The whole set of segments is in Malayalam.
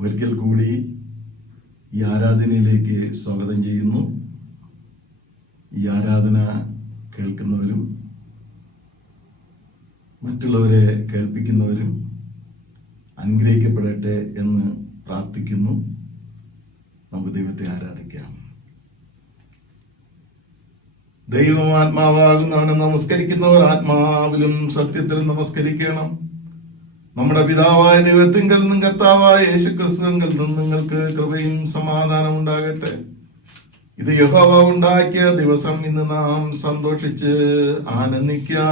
ഒരിക്കൽ കൂടി ഈ ആരാധനയിലേക്ക് സ്വാഗതം ചെയ്യുന്നു. ഈ ആരാധന കേൾക്കുന്നവരും മറ്റുള്ളവരെ കേൾപ്പിക്കുന്നവരും അനുഗ്രഹിക്കപ്പെടട്ടെ എന്ന് പ്രാർത്ഥിക്കുന്നു. നമുക്ക് ദൈവത്തെ ആരാധിക്കാം. ദൈവം ആത്മാവാകുന്നവനെ നമസ്കരിക്കുന്നവർ ആത്മാവിലും സത്യത്തിലും നമസ്കരിക്കണം. നമ്മുടെ പിതാവായ ദൈവത്തിങ്കൽ നിന്നും കർത്താവായ യേശുക്രിസ്തുവിങ്കൽ നിന്നും നിങ്ങൾക്ക് കൃപയും സമാധാനം ഉണ്ടാകട്ടെ. ഇത് യഹോവ ഉണ്ടാക്കിയ ദിവസം, ഇന്ന് നാം സന്തോഷിച്ച് ആനന്ദിക്കാം.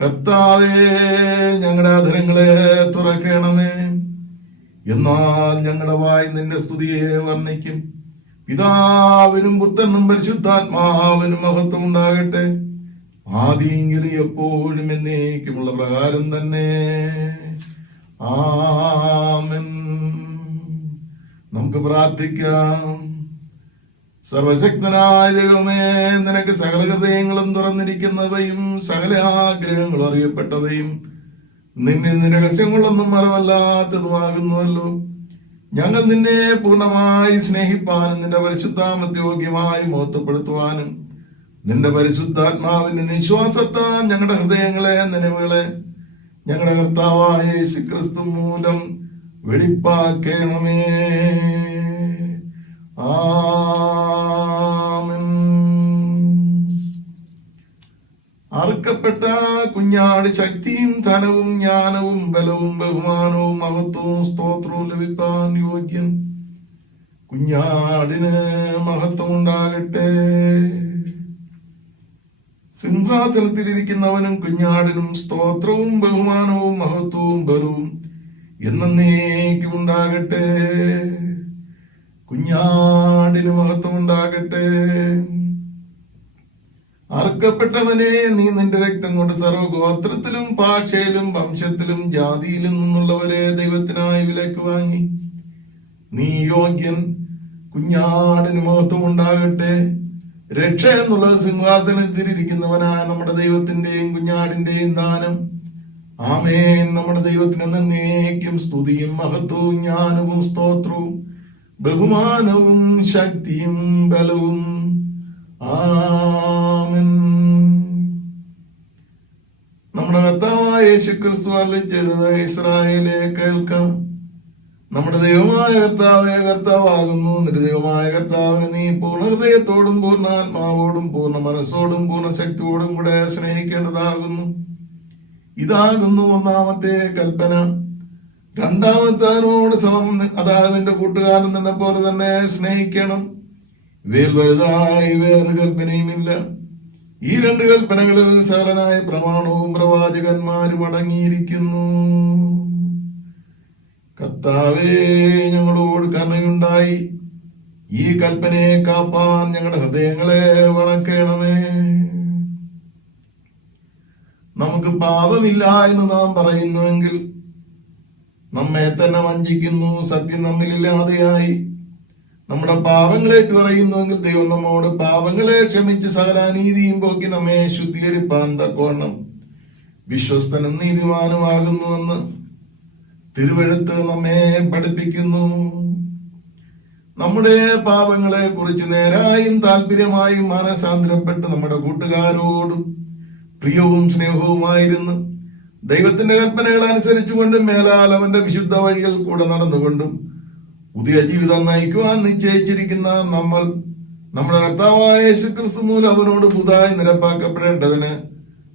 കർത്താവേ, ഞങ്ങളുടെ അധരങ്ങളെ തുറക്കണമേ, എന്നാൽ ഞങ്ങളുടെ വായ് നിന്റെ സ്തുതിയെ വർണ്ണിക്കും. പിതാവിനും പുത്രനും പരിശുദ്ധാത്മാവിനും മഹത്വം ഉണ്ടാകട്ടെ, ആദിയെങ്കിലും എപ്പോഴും എന്നേക്കുമുള്ള പ്രകാരം തന്നെ. ആമേൻ. നമുക്ക് പ്രാർത്ഥിക്കാം. സർവശക്തനായ ദൈവമേ, നിനക്ക് സകല ഹൃദയങ്ങളും തുറന്നിരിക്കുന്നവയും സകല ആഗ്രഹങ്ങളും അറിയപ്പെട്ടവയും നിന്നെ രഹസ്യങ്ങളൊന്നും മറവല്ലാത്തതുമാകുന്നുവല്ലോ. ഞങ്ങൾ നിന്നെ പൂർണ്ണമായി സ്നേഹിപ്പാനും നിന്റെ പരിശുദ്ധാമത്യോഗ്യമായി മഹത്വപ്പെടുത്തുവാനും നിന്റെ പരിശുദ്ധാത്മാവിന്റെ നിശ്വാസത്താൽ ഞങ്ങളുടെ ഹൃദയങ്ങളെ, നിലവുകളെ ഞങ്ങളുടെ കർത്താവായ യേശുക്രിസ്തു മൂലം വെളിപ്പാക്കണമേ. ആമേൻ. അറുക്കപ്പെട്ട കുഞ്ഞാട് ശക്തിയും ധനവും ജ്ഞാനവും ബലവും ബഹുമാനവും മഹത്വവും സ്തോത്രവും ലഭിക്കാൻ യോഗ്യൻ. കുഞ്ഞാടിന് മഹത്വം ഉണ്ടാകട്ടെ. സിംഹാസനത്തിലിരിക്കുന്നവനും കുഞ്ഞാടിനും സ്തോത്രവും ബഹുമാനവും മഹത്വവും ബലവും എന്നേക്കും ഉണ്ടാകട്ടെ. കുഞ്ഞാടിന് മഹത്വം ഉണ്ടാകട്ടെ. അറുക്കപ്പെട്ടവനെ, നീ നിന്റെ രക്തം കൊണ്ട് സർവഗോത്രത്തിലും ഭാഷയിലും വംശത്തിലും ജാതിയിലും നിന്നുള്ളവരെ ദൈവത്തിനായി വിലക്ക് വാങ്ങി. നീ യോഗ്യൻ. കുഞ്ഞാടിന് മഹത്വം ഉണ്ടാകട്ടെ. രക്ഷ എന്നുള്ളത് സിംഹാസനത്തിലിരിക്കുന്നവനായ നമ്മുടെ ദൈവത്തിന്റെയും കുഞ്ഞാടിന്റെയും ദാനം. ആമേൻ. നമ്മുടെ ദൈവത്തിന് എന്നേക്കും സ്തുതിയും മഹത്വവും ജ്ഞാനവും സ്തോത്രവും ബഹുമാനവും ശക്തിയും ബലവും. ആമേൻ. നമ്മുടെ കർത്താവായ യേശുക്രിസ്തു അരുളി ചെയ്തത് ഇസ്രായേലേ കേൾക്ക. നമ്മുടെ ദൈവമായ കർത്താവാകുന്നു. നിന്റെ ദൈവമായ കർത്താവിനെ നീ പൂർണ്ണ ഹൃദയത്തോടും പൂർണ്ണാത്മാവോടും പൂർണ്ണ മനസ്സോടും പൂർണ്ണ ശക്തിയോടും കൂടെ സ്നേഹിക്കേണ്ടതാകുന്നു. ഇതാകുന്നു ഒന്നാമത്തെ കൽപ്പന. രണ്ടാമത്തതിനോട് സമം, അതായത് നിന്റെ കൂട്ടുകാരൻ നിന്നെ പോലെ തന്നെ സ്നേഹിക്കണം. ഇവയിൽ വലുതായി വേറെ കൽപ്പനയുമില്ല. ഈ രണ്ട് കൽപ്പനകളിൽ സകലനായ പ്രമാണവും പ്രവാചകന്മാരും അടങ്ങിയിരിക്കുന്നു. കർത്താവേ, ഞങ്ങളോട് കരുണയുണ്ടായി ഈ കൽപ്പനയെ കാപ്പാൻ ഞങ്ങളുടെ ഹൃദയങ്ങളെ വണക്കണമേ. നമുക്ക് പാപമില്ല എന്ന് നാം പറയുന്നുവെങ്കിൽ നമ്മെ തന്നെ വഞ്ചിക്കുന്നു. സത്യം നമ്മിലില്ലാതെയായി നമ്മുടെ പാപങ്ങളേറ്റു പറയുന്നുവെങ്കിൽ ദൈവം നമ്മോട് പാപങ്ങളെ ക്ഷമിച്ച് സകല അനീതിയും പോക്കി നമ്മെ ശുദ്ധീകരിപ്പാൻ തക്കവണ്ണം വിശ്വസ്തനും നീതിമാനുമാകുന്നുവെന്ന് തിരുവെഴുത്ത് നമ്മെ പഠിപ്പിക്കുന്നു. നമ്മുടെ പാപങ്ങളെ കുറിച്ച് നേരായും താല്പര്യമായും മാനസാന്തരപ്പെട്ട് നമ്മുടെ കൂട്ടുകാരോടും പ്രിയവും സ്നേഹവുമായിരുന്നു ദൈവത്തിന്റെ കൽപ്പനകൾ അനുസരിച്ചുകൊണ്ടും മേലാൽ അവന്റെ വിശുദ്ധ വഴികൾ കൂടെ നടന്നുകൊണ്ടും പുതിയ ജീവിതം നയിക്കുവാൻ നിശ്ചയിച്ചിരിക്കുന്ന നമ്മൾ നമ്മുടെ കർത്താവായ യേശുക്രിസ്തു മൂലം അവനോട് പുതുതായി നിരപ്പാക്കപ്പെടേണ്ടതിന്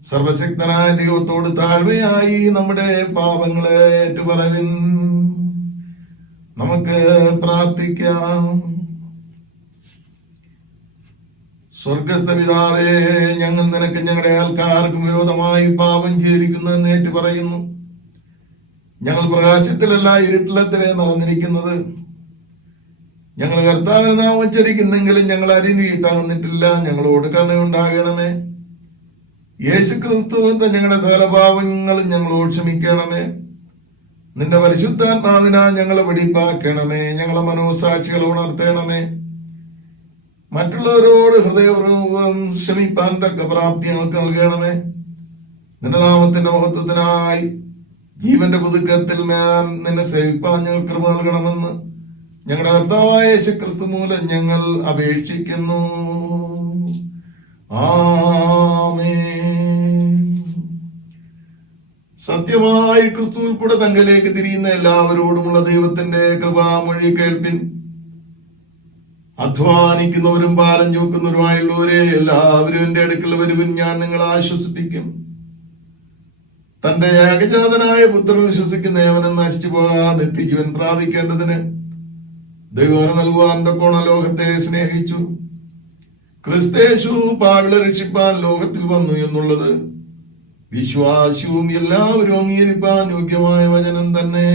സർവശക്തനായ ദൈവത്തോട് താഴ്മയായി നമ്മുടെ പാപങ്ങളെ ഏറ്റുപറവിൻ. നമുക്ക് പ്രാർത്ഥിക്കാം. സ്വർഗസ്ഥ പിതാവേ, ഞങ്ങൾ നിനക്ക് ഞങ്ങളുടെ ആൾക്കാർക്കും വിരോധമായി പാപം ചെയ്തിരിക്കുന്നതെന്ന് ഏറ്റു പറയുന്നു. ഞങ്ങൾ പ്രകാശത്തിലല്ല ഇരുട്ടിലത്തിലെ നടന്നിരിക്കുന്നത്. ഞങ്ങൾ കർത്താവിനെ നാം ഉച്ചരിക്കുന്നെങ്കിലും ഞങ്ങൾ അരിഞ്ഞിട്ടാകുന്നിട്ടില്ല. ഞങ്ങളോട് കരുണയുണ്ടാകണമേ. യേശുക്രിസ്തുവിന്റെ ഞങ്ങളുടെ സകല പാപങ്ങളും ഞങ്ങളോട് ക്ഷമിക്കണമേ. നിന്റെ പരിശുദ്ധാത്മാവിനാ ഞങ്ങളെ വെടിപ്പാക്കണമേ. ഞങ്ങളെ മനോസാക്ഷികൾ ഉണർത്തണമേ. മറ്റുള്ളവരോട് ഹൃദയപൂർവ്വം ക്ഷമിപ്പാൻ തക്ക പ്രാപ്തി ഞങ്ങൾക്ക് നൽകണമേ. നിന്റെ നാമത്തിന്റെ മഹത്വത്തിനായി ജീവന്റെ പുതുക്കത്തിൽ ഞാൻ നിന്നെ സേവിപ്പാൻ ഞങ്ങൾ കൃപ നൽകണമെന്ന് ഞങ്ങളുടെ കർത്താവായ യേശുക്രിസ്തു മൂലം ഞങ്ങൾ അപേക്ഷിക്കുന്നു. ആമേൻ. സത്യമായി ക്രിസ്തുവിൽ കൂടെ തങ്കലേക്ക് തിരിയുന്ന എല്ലാവരോടുമുള്ള ദൈവത്തിന്റെ കൃപാമൊഴി കേൾപ്പിൻ. അധ്വാനിക്കുന്നവരും ഭാരം ചുമക്കുന്നവരുമായുള്ളവരെ എല്ലാവരും എന്റെ അടുക്കൽ വരുവിൻ, ഞാൻ നിങ്ങളെ ആശ്വസിപ്പിക്കും. തന്റെ ഏകജാതനായ പുത്രൻ വിശ്വസിക്കുന്ന ഏവനും നശിച്ചു പോകാൻ നിത്യജീവൻ പ്രാപിക്കേണ്ടതിന് ദൈവം നൽകുവാൻ തക്കോണ ലോകത്തെ സ്നേഹിച്ചു. ക്രിസ്തേശു പാപികളെ രക്ഷിപ്പാൻ ലോകത്തിൽ വന്നു എന്നുള്ളത് വിശ്വാസവും എല്ലാവരും അംഗീകരിപ്പാൻ യോഗ്യമായ വചനം തന്നെ.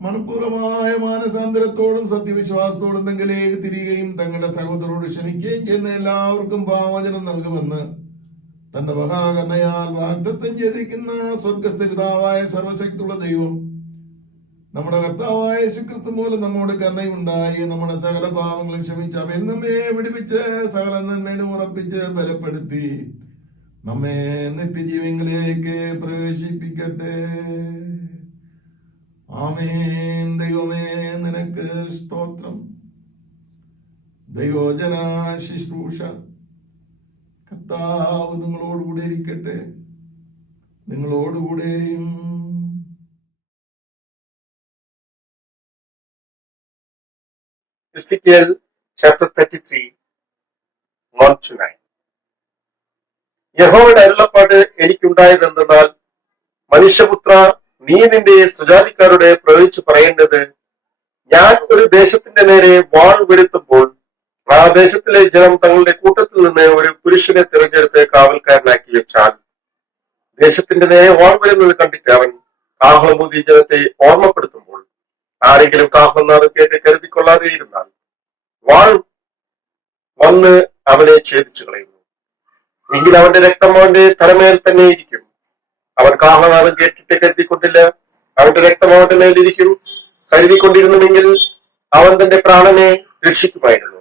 മനഃപൂർവമായ മാനസാന്തരത്തോടും സത്യവിശ്വാസത്തോടും തങ്ങളിലേക്ക് തിരികെയും തങ്ങളുടെ സഹോദരോട് ക്ഷമിക്കുകയും ചെയ്യുന്ന എല്ലാവർക്കും പാവചനം നൽകുമെന്ന് തന്റെ മഹാകരുണയാൽ വാഗ്ദത്തം ചെയ്തിരിക്കുന്ന സ്വർഗസ്ഥ പിതാവായ സർവശക്തിയുള്ള ദൈവം നമ്മുടെ കർത്താവായ യേശുക്രിസ്തു മൂലം നമ്മോട് കരുണയുണ്ടായി നമ്മുടെ സകല പാവങ്ങളും ക്ഷമിച്ച് അവയിൽ നമ്മെ വിടുവിച്ച് സകല നന്മയിലും ഉറപ്പിച്ച് ബലപ്പെടുത്തി നമ്മെ നിത്യജീവങ്ങളിലേക്ക് പ്രവേശിപ്പിക്കട്ടെ. ആമേൻ. ദൈവമേ നിനക്ക് സ്തോത്രം. ദൈവോജന ശുശ്രൂഷ കർത്താവ് നിങ്ങളോടുകൂടെ ഇരിക്കട്ടെ, നിങ്ങളോടുകൂടെയും. Ezekiel chapter 33, 1-9. യഹോവയുടെ അരുളപ്പാട് എനിക്കുണ്ടായതെന്തെന്നാൽ, മനുഷ്യപുത്ര, നീ നിന്റെ സ്വജാതിക്കാരോട് പ്രവചിച്ചു പറയേണ്ടത്, ഞാൻ ഒരു ദേശത്തിന്റെ നേരെ വാൾ വരുത്തുമ്പോൾ ആ ദേശത്തിലെ ജനം തങ്ങളുടെ കൂട്ടത്തിൽ നിന്ന് ഒരു പുരുഷനെ തിരഞ്ഞെടുത്ത് കാവൽക്കാരനാക്കി വെച്ചാൽ, ദേശത്തിന്റെ നേരെ വാൾ വരുന്നത് കണ്ടിട്ട് അവൻ കാഹളമൂതി ജനത്തെ ഓർമ്മപ്പെടുത്തുമ്പോൾ ആരെങ്കിലും കാഹളനാദം കേട്ട് കരുതിക്കൊള്ളാതെ ഇരുന്നാൽ വാൾ വന്ന് അവനെ ഛേദിച്ചു കളയുന്നു. എങ്കിൽ അവന്റെ രക്തം അവന്റെ തലമേൽ തന്നെ ഇരിക്കും. അവൻ കാഹളനാദം കേട്ടിട്ട് കരുതിക്കൊണ്ടില്ല, അവന്റെ രക്തം അവന്റെ മേലിരിക്കും. കരുതിക്കൊണ്ടിരുന്നുവെങ്കിൽ അവൻ തന്റെ പ്രാണനെ രക്ഷിക്കുമായിരുന്നു.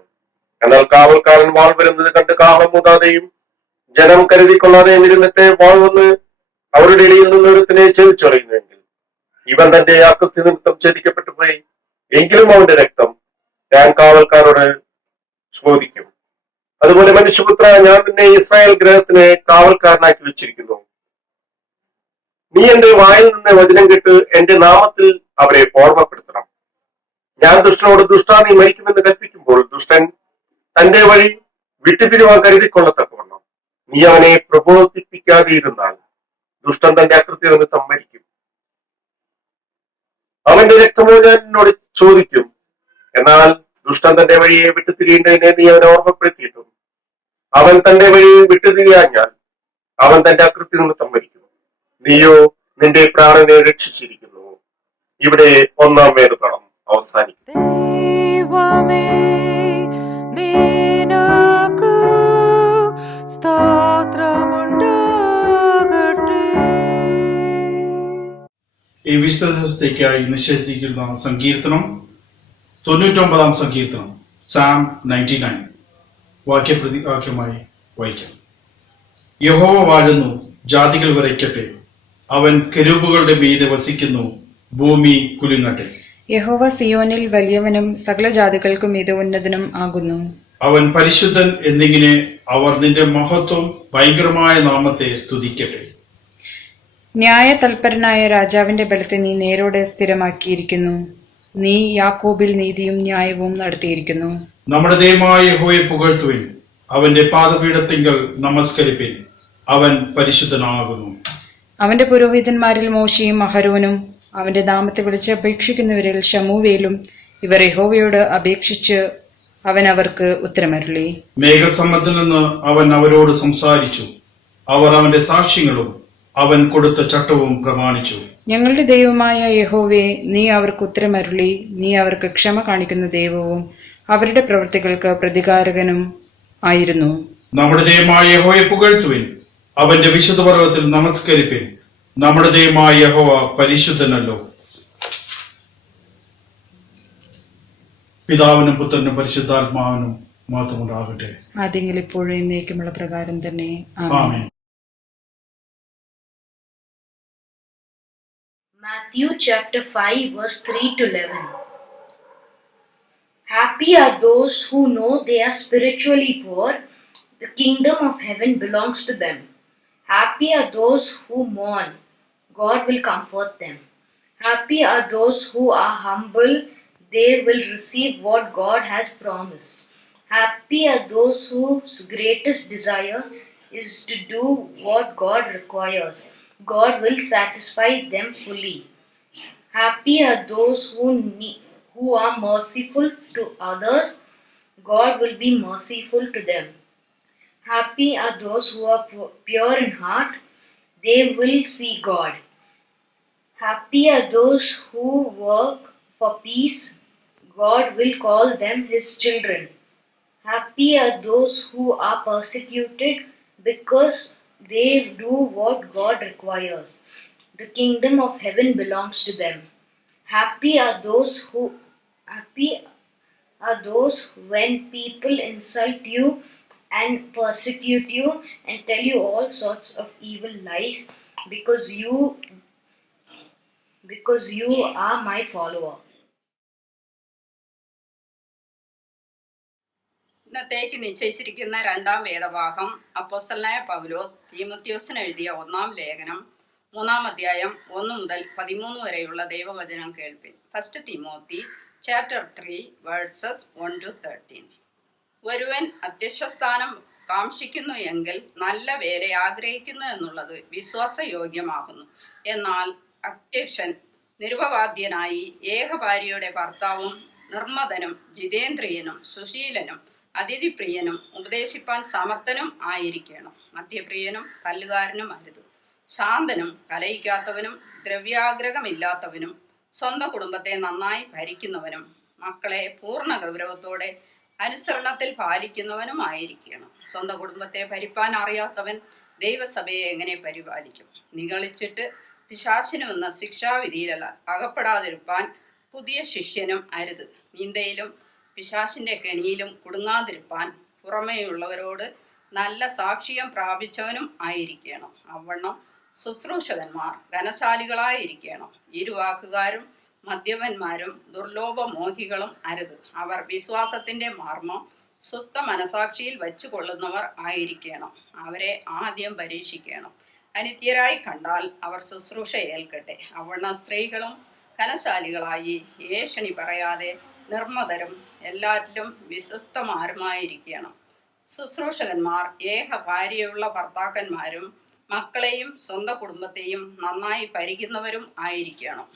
എന്നാൽ കാവൽക്കാരൻ വാൾ വരുന്നത് കണ്ട് കാഹളം മൂതാതെയും ജനം കരുതിക്കൊള്ളാതെയും ഇരുന്നിട്ട് വാൾ വന്ന് അവരുടെ ഇടയിൽ നിന്ന് ഒരുത്തിനെ ഛേദിച്ചു കളയുന്നുവെങ്കിൽ ഇവൻ തന്റെ അകൃത്യ നിമിത്തം ഛേദിക്കപ്പെട്ടു പോയി. എങ്കിലും അവന്റെ രക്തം ഞാൻ കാവൽക്കാരോട് ചോദിക്കും. അതുപോലെ മനുഷ്യപുത്ര, ഞാൻ നിന്നെ ഇസ്രായേൽ ഗ്രഹത്തിന് കാവൽക്കാരനാക്കി വെച്ചിരിക്കുന്നു. നീ എന്റെ വായിൽ നിന്ന് വചനം കേട്ട് എന്റെ നാമത്തിൽ അവരെ ഓർമ്മപ്പെടുത്തണം. ഞാൻ ദുഷ്ടനോട് ദുഷ്ടാ നീ മരിക്കുമെന്ന് കൽപ്പിക്കുമ്പോൾ ദുഷ്ടൻ തന്റെ വഴി വിട്ടുതിരുവാൻ കരുതിക്കൊള്ളത്തക്കവണ്ണം നീ അവനെ പ്രബോധിപ്പിക്കാതെ ഇരുന്നാൽ ദുഷ്ടൻ തന്റെ അകൃത്യ നിമിത്തം മരിക്കും. അവന്റെ രക്തമോ ഞാൻ എന്നോട് ചോദിക്കും. എന്നാൽ ദുഷ്ടൻ തന്റെ വഴിയെ വിട്ടുതിരിയേണ്ടതിനെ നീ അവനെ ഓർമ്മപ്പെടുത്തിയിട്ടും അവൻ തന്റെ വഴിയെ വിട്ടുതിരിയാഞ്ഞാൽ അവൻ തന്റെ അകൃത്യ നിമിത്തം മരിക്കും. നീയോ നിന്റെ പ്രാണനെ രക്ഷിച്ചിരിക്കുന്നു. ഇവിടെ 1-ാം വേദപാഠം അവസാനിക്കും. ഈ വിശുദ്ധ ദിവസത്തേക്കായി നിശ്ചയിച്ചിരിക്കുന്ന സങ്കീർത്തനം 99-ാം സങ്കീർത്തനം, സാം 99. വാക്യമായി വായിക്കാം. യഹോവ വാഴുന്നു, ജാതികൾ വിറയ്ക്കട്ടെ. അവൻ കെരൂബുകളുടെ മീതെ വസിക്കുന്നു, ഭൂമി കുലുങ്ങട്ടെ. യഹോവ സിയോനിൽ വലിയവനും സകല ജാതികൾക്കും മീതെ ഉന്നതനും ആകുന്നു. അവൻ പരിശുദ്ധൻ എന്നിങ്ങനെ അവർ നിന്റെ മഹത്വം ഭയങ്കരമായ നാമത്തെ സ്തുതിക്കട്ടെ. ന്യായ തൽപരനായ രാജാവിന്റെ ബലത്തെ നീ നേരോടെ സ്ഥിരമാക്കിയിരിക്കുന്നു. നീ യാക്കോബിൽ നീതിയും ന്യായവും നടത്തിയിരിക്കുന്നു. നമ്മുടെ ദൈവമായ യഹോവയെ പുകഴ്ത്തുവിൻ, അവന്റെ പാദപീഠത്തിങ്കൽ നമസ്കരിപ്പിൻ, അവൻ പരിശുദ്ധനാകുന്നു. അവന്റെ പുരോഹിതന്മാരിൽ മോശയും അഹരോനും അവന്റെ നാമത്തെ വിളിച്ച് അപേക്ഷിക്കുന്നവരിൽ ശമൂവേലും ഇവർ യഹോവയോട് അപേക്ഷിച്ച് അവൻ അവർക്ക് ഉത്തരമരുളി. മേഘസമ്മത്തിൽ നിന്ന് അവൻ അവരോട് സംസാരിച്ചു. അവർ അവന്റെ സാക്ഷ്യങ്ങളും അവൻ കൊടുത്ത ചട്ടവും പ്രമാണിച്ചു. ഞങ്ങളുടെ ദൈവമായ യഹോവേ, നീ അവർക്ക് ഉത്തരമരുളി. നീ അവർക്ക് ക്ഷമ കാണിക്കുന്ന ദൈവവും അവരുടെ പ്രവൃത്തികൾക്ക് പ്രതികാരകനും ആയിരുന്നു. നമ്മുടെ ദൈവമായ യഹോവയെ പുകഴ്ത്തുവിൻ, അവന്റെ വിശുദ്ധ പർവ്വതത്തിൽ നമസ്കരിപ്പിൻ. നമ്മുടെ ദൈവമായ യഹോവ പരിശുദ്ധനല്ലോ. പിതാവിനും പുത്രനും പരിശുദ്ധാത്മാവിനും മാത്രമുണ്ടാകട്ടെ. ആദ്യങ്ങളിൽ ഇപ്പോഴും എന്നേക്കുമുള്ള പ്രകാരം തന്നെ. ആമേൻ. Matthew chapter 5 verse 3-11. Happy are those who know they are spiritually poor. The kingdom of heaven belongs to them. Happy are those who mourn. God will comfort them. Happy are those who are humble. They will receive what God has promised. Happy are those whose greatest desire is to do what God requires. God will satisfy them fully. Happy are those who are merciful to others. God will be merciful to them. Happy are those who are pure in heart. They will see God. Happy are those who work for peace. God will call them His children. Happy are those who are persecuted because they do what God requires. The kingdom of heaven belongs to them. Happy are those when people insult you and persecute you and tell you all sorts of evil lies because because you are my follower. ഇന്നത്തേക്ക് നിശ്ചയിച്ചിരിക്കുന്ന രണ്ടാം വേദഭാഗം അപ്പോസ്തലനായ പൗലോസ് തീമോഥെയോസിന് എഴുതിയ 1-ാം ലേഖനം 3-ാം അധ്യായം 1 മുതൽ 13 വരെയുള്ള ദൈവവചനം കേൾപ്പിൻ. 1 തിമോത്തി chapter 3 verses 1 to 13. ഒരുവൻ അധ്യക്ഷസ്ഥാനം കാംക്ഷിക്കുന്നു എങ്കിൽ നല്ല വേല ആഗ്രഹിക്കുന്നു എന്നുള്ളത് വിശ്വാസയോഗ്യമാകുന്നു. എന്നാൽ അധ്യക്ഷൻ നിരുപവാദ്യനായി ഏകഭാര്യയുടെ ഭർത്താവും നിർമ്മതനും ജിതേന്ദ്രിയനും സുശീലനും അതിഥിപ്രിയനും ഉപദേശിപ്പാൻ സമർത്ഥനും ആയിരിക്കണം. മദ്യപ്രിയനും തല്ലുകാരനും അരുത്. ശാന്തനും കലയിക്കാത്തവനും ദ്രവ്യാഗ്രഹമില്ലാത്തവനും സ്വന്തം കുടുംബത്തെ നന്നായി ഭരിക്കുന്നവനും മക്കളെ പൂർണ്ണ ഗൗരവത്തോടെ അനുസരണത്തിൽ പാലിക്കുന്നവനുമായിരിക്കണം. സ്വന്തം കുടുംബത്തെ ഭരിപ്പാൻ അറിയാത്തവൻ ദൈവസഭയെ എങ്ങനെ പരിപാലിക്കും? നിഗളിച്ചിട്ട് പിശാചിനുമെന്ന ശിക്ഷാവിധിയിൽ അകപ്പെടാതിരുപ്പാൻ പുതിയ ശിഷ്യനും അരുത്. നിന്ദയിലും പിശാചിന്റെ കെണിയിലും കുടുങ്ങാതിരുപ്പാൻ പുറമേയുള്ളവരോട് നല്ല സാക്ഷ്യം പ്രാപിച്ചവനും ആയിരിക്കണം. അവണ്ണം ശുശ്രൂഷകന്മാർ ഘനശാലികളായിരിക്കണം. ഇരുവാക്കുകാരും മദ്യപന്മാരും ദുർലോഭമോഹികളും അരുത്. അവർ വിശ്വാസത്തിന്റെ മർമ്മം സുത്ത മനസാക്ഷിയിൽ വച്ചു കൊള്ളുന്നവർ ആയിരിക്കണം. അവരെ ആദ്യം പരീക്ഷിക്കണം. അനിത്യരായി കണ്ടാൽ അവർ ശുശ്രൂഷ ഏൽക്കട്ടെ. അവണ്ണം സ്ത്രീകളും ഘനശാലികളായി ഏഷണി പറയാതെ നിർമ്മതരും എല്ലാറ്റിലും വിശ്വസ്തമാരുമായിരിക്കണം. ശുശ്രൂഷകന്മാർ ഏക ഭാര്യയുള്ള ഭർത്താക്കന്മാരും മക്കളെയും സ്വന്തം കുടുംബത്തെയും നന്നായി ഭരിക്കുന്നവരും ആയിരിക്കണം.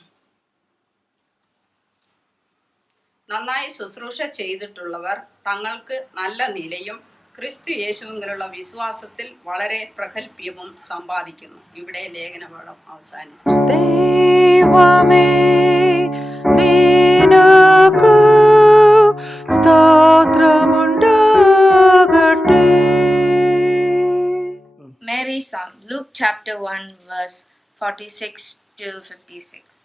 നന്നായി ശുശ്രൂഷ ചെയ്തിട്ടുള്ളവർ തങ്ങൾക്ക് നല്ല നിലയും ക്രിസ്തു യേശുവിലുള്ള വിശ്വാസത്തിൽ വളരെ പ്രഗൽഭ്യവും സമ്പാദിക്കുന്നു. ഇവിടെ ലേഖനപാഠം അവസാനിച്ചു. Mary's song, Luke chapter 1 verse 46 to 56.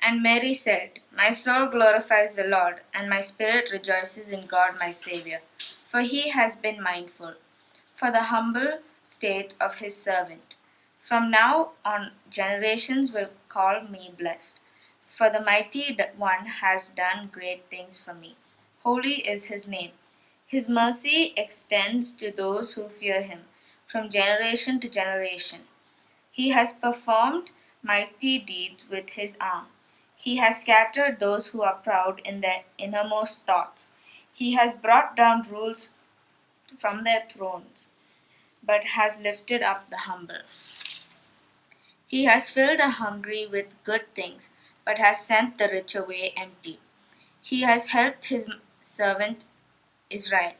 And Mary said, My soul glorifies the Lord, and my spirit rejoices in God my Saviour, for he has been mindful for the humble state of his servant. From now on generations will call me blessed, for the mighty one has done great things for me. Holy is his name. His mercy extends to those who fear him from generation to generation. He has performed mighty deeds with his arm. He has scattered those who are proud in their innermost thoughts. He has brought down rulers from their thrones, but has lifted up the humble. He has filled the hungry with good things, but has sent the rich away empty. He has helped his servant Israel,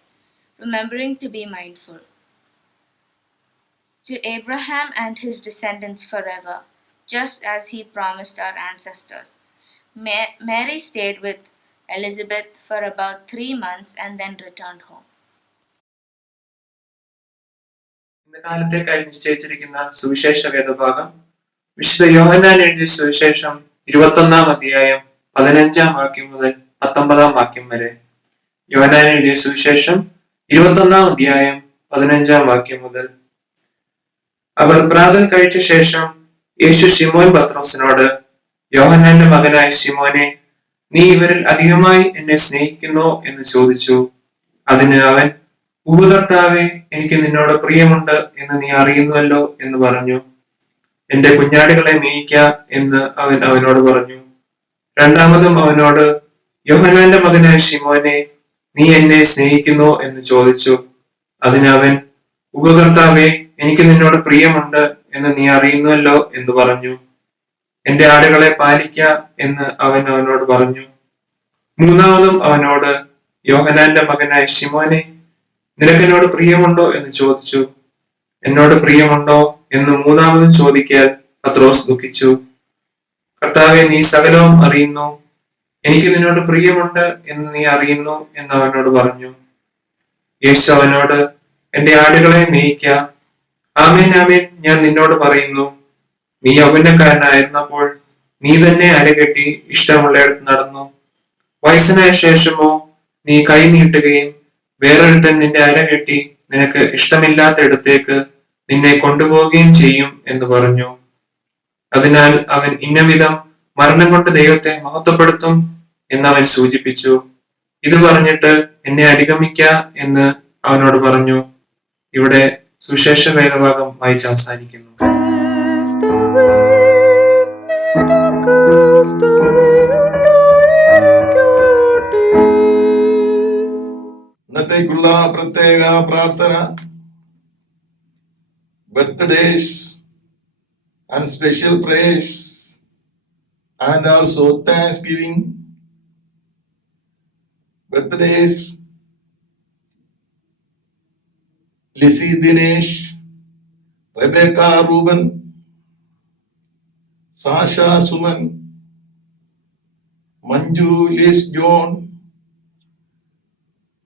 remembering to be mindful. To Abraham and his descendants forever, just as he promised our ancestors. Mary stayed with Elizabeth for about 3 months and then returned home. ഇന്ന് കാലത്തേക്കായി നിശ്ചയിച്ചിരിക്കുന്ന സുവിശേഷ വേദഭാഗം വിശുദ്ധ യോഹന്നാൻ എഴുതിയ സുവിശേഷം 21-ാം അധ്യായം 15-ാം വാക്യം മുതൽ 19-ാം വാക്യം വരെ. യോഹന്നാൻ എഴുതിയ സുവിശേഷം 21-ാം അധ്യായം 15-ാം വാക്യം മുതൽ. അവർ പ്രാതൽ കഴിച്ച ശേഷം യേശു ശിമോൻ പത്രോസിനോട്, യോഹന്നാന്റെ മകനായ ശിമോനെ, നീ ഇവരിൽ അധികമായി എന്നെ സ്നേഹിക്കുന്നോ എന്ന് ചോദിച്ചു. അതിന് അവൻ, ഉപകർത്താവേ, എനിക്ക് നിന്നോട് പ്രിയമുണ്ട് എന്ന് നീ അറിയുന്നുവല്ലോ എന്ന് പറഞ്ഞു. എന്റെ കുഞ്ഞാടുകളെ മേയിക്ക എന്ന് അവൻ അവനോട് പറഞ്ഞു. രണ്ടാമതും അവനോട്, യോഹന്നാന്റെ മകനായ ശിമോനെ, നീ എന്നെ സ്നേഹിക്കുന്നോ എന്ന് ചോദിച്ചു. അതിന് അവൻ, ഉപകർത്താവേ, എനിക്ക് നിന്നോട് പ്രിയമുണ്ട് എന്ന് നീ അറിയുന്നുവല്ലോ എന്ന് പറഞ്ഞു. എന്റെ ആടുകളെ പാലിക്ക എന്ന് അവൻ അവനോട് പറഞ്ഞു. മൂന്നാമതും അവനോട്, യോഹന്നാന്റെ മകനായ ശിമോനെ, നിനക്കെന്നോട് പ്രിയമുണ്ടോ എന്ന് ചോദിച്ചു. എന്നോട് പ്രിയമുണ്ടോ എന്ന് മൂന്നാമതും ചോദിക്കാൻ പത്രോസ് ദുഃഖിച്ചു. കർത്താവെ, നീ സകലവും അറിയുന്നു, എനിക്ക് നിന്നോട് പ്രിയമുണ്ട് എന്ന് നീ അറിയുന്നു എന്ന് അവനോട് പറഞ്ഞു. യേശു അവനോട്, എന്റെ ആടുകളെ മേയിക്ക. ആമേൻ ആമേൻ, ഞാൻ നിന്നോട് പറയുന്നു, നീ യൗവനക്കാരനായിരുന്നപ്പോൾ നീ തന്നെ അരകെട്ടി ഇഷ്ടമുള്ളയിടത്ത് നടന്നു. വയസ്സനായ ശേഷമോ നീ കൈ നീട്ടുകയും വേറൊരുത്തൻ നിന്റെ അരകെട്ടി നിനക്ക് ഇഷ്ടമില്ലാത്ത ഇടത്തേക്ക് നിന്നെ കൊണ്ടുപോവുകയും ചെയ്യും എന്ന് പറഞ്ഞു. അതിനാൽ അവൻ ഇന്നവിധം മരണം കൊണ്ട് ദൈവത്തെ മഹത്വപ്പെടുത്തും എന്നവൻ സൂചിപ്പിച്ചു. ഇത് പറഞ്ഞിട്ട് എന്നെ അനുഗമിക്ക എന്ന് അവനോട് പറഞ്ഞു. ഇവിടെ സുവിശേഷ വേദഭാഗം വായിച്ച് അവസാനിക്കുന്നു. ഇന്നത്തേക്കുള്ള പ്രത്യേക പ്രാർത്ഥന. Birthdays and special prayers and also thanksgiving. Birthdays Lissy Dinesh, Rebecca Reuben, Sasha Suman, Manju Liz John.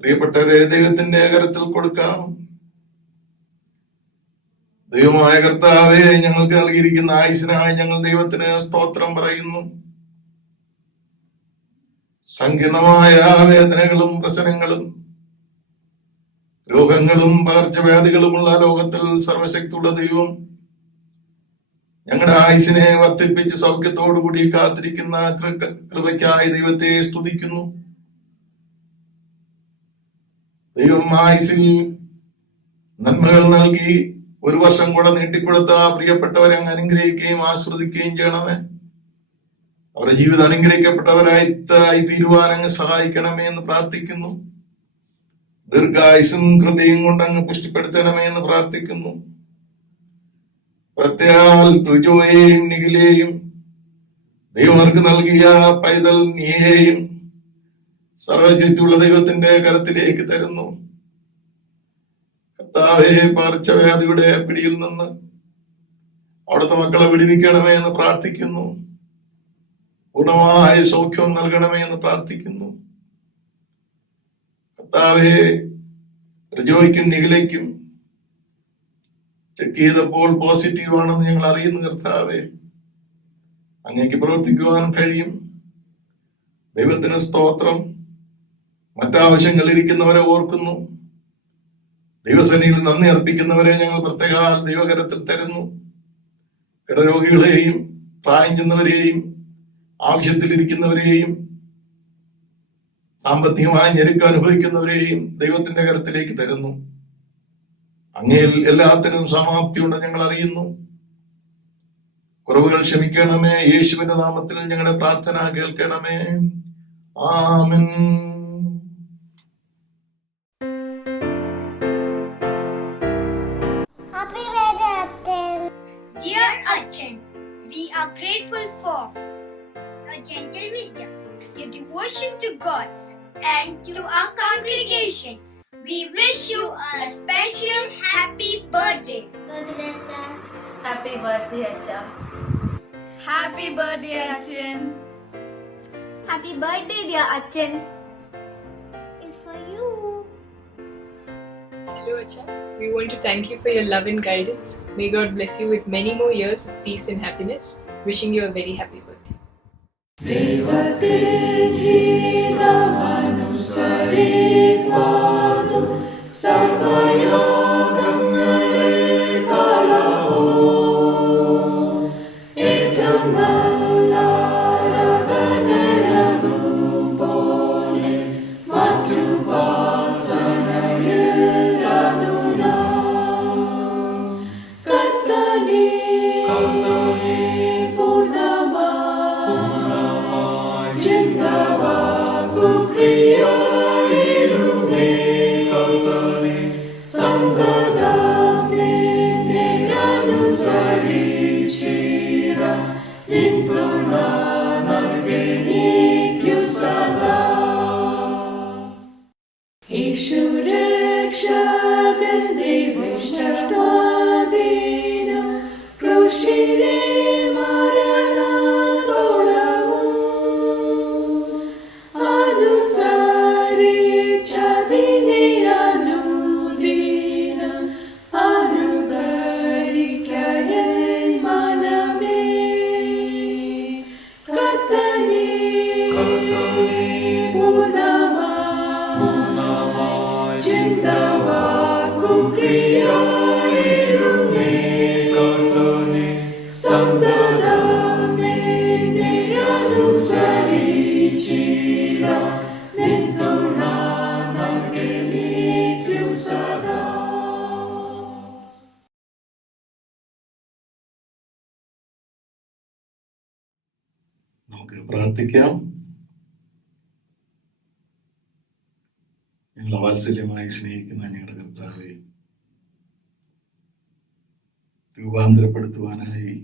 പ്രിയപ്പെട്ടവരെ, ദൈവത്തിന്റെ കരത്തിൽ കൊടുക്കാം. ദൈവമായ കർത്താവേ, ഞങ്ങൾക്ക് നൽകിയിരിക്കുന്ന ആയുസ്സിനായി ഞങ്ങൾ ദൈവത്തിന് സ്തോത്രം പറയുന്നു. സങ്കീർണമായ വേദനകളും പ്രശ്നങ്ങളും രോഗങ്ങളും പകർച്ചവ്യാധികളുമുള്ള ലോകത്തിൽ സർവശക്തിയുള്ള ദൈവം ഞങ്ങളുടെ ആയുസ്സിനെ വർദ്ധിപ്പിച്ച് സൗഖ്യത്തോടുകൂടി കാത്തിരിക്കുന്ന കൃപയ്ക്കായി ദൈവത്തെ സ്തുതിക്കുന്നു. ദൈവം ആയുസ്സിൽ നന്മകൾ നൽകി ഒരു വർഷം കൂടെ നീട്ടിക്കൊടുത്ത പ്രിയപ്പെട്ടവരെ അങ്ങ് അനുഗ്രഹിക്കുകയും ആസ്വദിക്കുകയും ചെയ്യണമേ. അവരുടെ ജീവിതം അനുഗ്രഹിക്കപ്പെട്ടവരായി തീരുവാൻ അങ്ങ് സഹായിക്കണമേ എന്ന് പ്രാർത്ഥിക്കുന്നു. ദീർഘായുസും കൃപയും കൊണ്ട് അങ്ങ് പുഷ്ടിപ്പെടുത്തണമേ എന്ന് പ്രാർത്ഥിക്കുന്നു. പ്രത്യാൽ റിജോയെയും നിഖിലെയും ദൈവം അവർക്ക് നൽകിയ പൈതൽ നീയെയും സർവശക്തിയുള്ള ദൈവത്തിന്റെ കരത്തിലേക്ക് തരുന്നു. കർത്താവേ, പകർച്ചവ്യാധിയുടെ പിടിയിൽ നിന്ന് അവിടുത്തെ മക്കളെ വിടുവിക്കണമേ എന്ന് പ്രാർത്ഥിക്കുന്നു. പൂർണ്ണമായ സൗഖ്യവും നൽകണമേ എന്ന് പ്രാർത്ഥിക്കുന്നു. കർത്താവേ, റിജോയ്ക്കും നിഖിലയ്ക്കും ചെക്ക് ചെയ്തപ്പോൾ പോസിറ്റീവ് ആണെന്ന് ഞങ്ങൾ അറിയുന്നു. കർത്താവേ, അങ്ങേക്ക് പ്രവർത്തിക്കുവാൻ കഴിയും. ദൈവത്തിന് സ്തോത്രം. മറ്റാവശ്യങ്ങൾ ഇരിക്കുന്നവരെ ഓർക്കുന്നു. ദൈവസേനയിൽ നന്ദി അർപ്പിക്കുന്നവരെ ഞങ്ങൾ പ്രത്യേക ദൈവകരത്തിൽ തരുന്നു. കിടരോഗികളെയും പ്രായം ചെന്നവരെയും ആവശ്യത്തിലിരിക്കുന്നവരെയും സാമ്പത്തികമായി ഞെരുക്കം അനുഭവിക്കുന്നവരെയും ദൈവത്തിന്റെ കരത്തിലേക്ക് തരുന്നു. അങ്ങയിൽ എല്ലാത്തിനും സമാപ്തിയുണ്ട് ഞങ്ങൾ അറിയുന്നു. കുറവുകൾ ക്ഷമിക്കണമേ. യേശുവിന്റെ നാമത്തിൽ ഞങ്ങളുടെ പ്രാർത്ഥന കേൾക്കണമേ. ആമേൻ. Dear Achan, we are grateful for your gentle wisdom, your devotion to God, and to our congregation. We wish you a special happy birthday. Happy birthday, Acha. Happy birthday, Achan. Happy birthday, dear Achan. It's for you. Hello, Acha. We want to thank you for your love and guidance. May God bless you with many more years of peace and happiness. Wishing you a very happy birthday. നമുക്ക് പ്രാർത്ഥിക്കാം. ഞങ്ങളെ വാത്സല്യമായി സ്നേഹിക്കുന്ന ഞങ്ങളുടെ കർത്താവെ, രൂപാന്തരപ്പെട്ടവരായി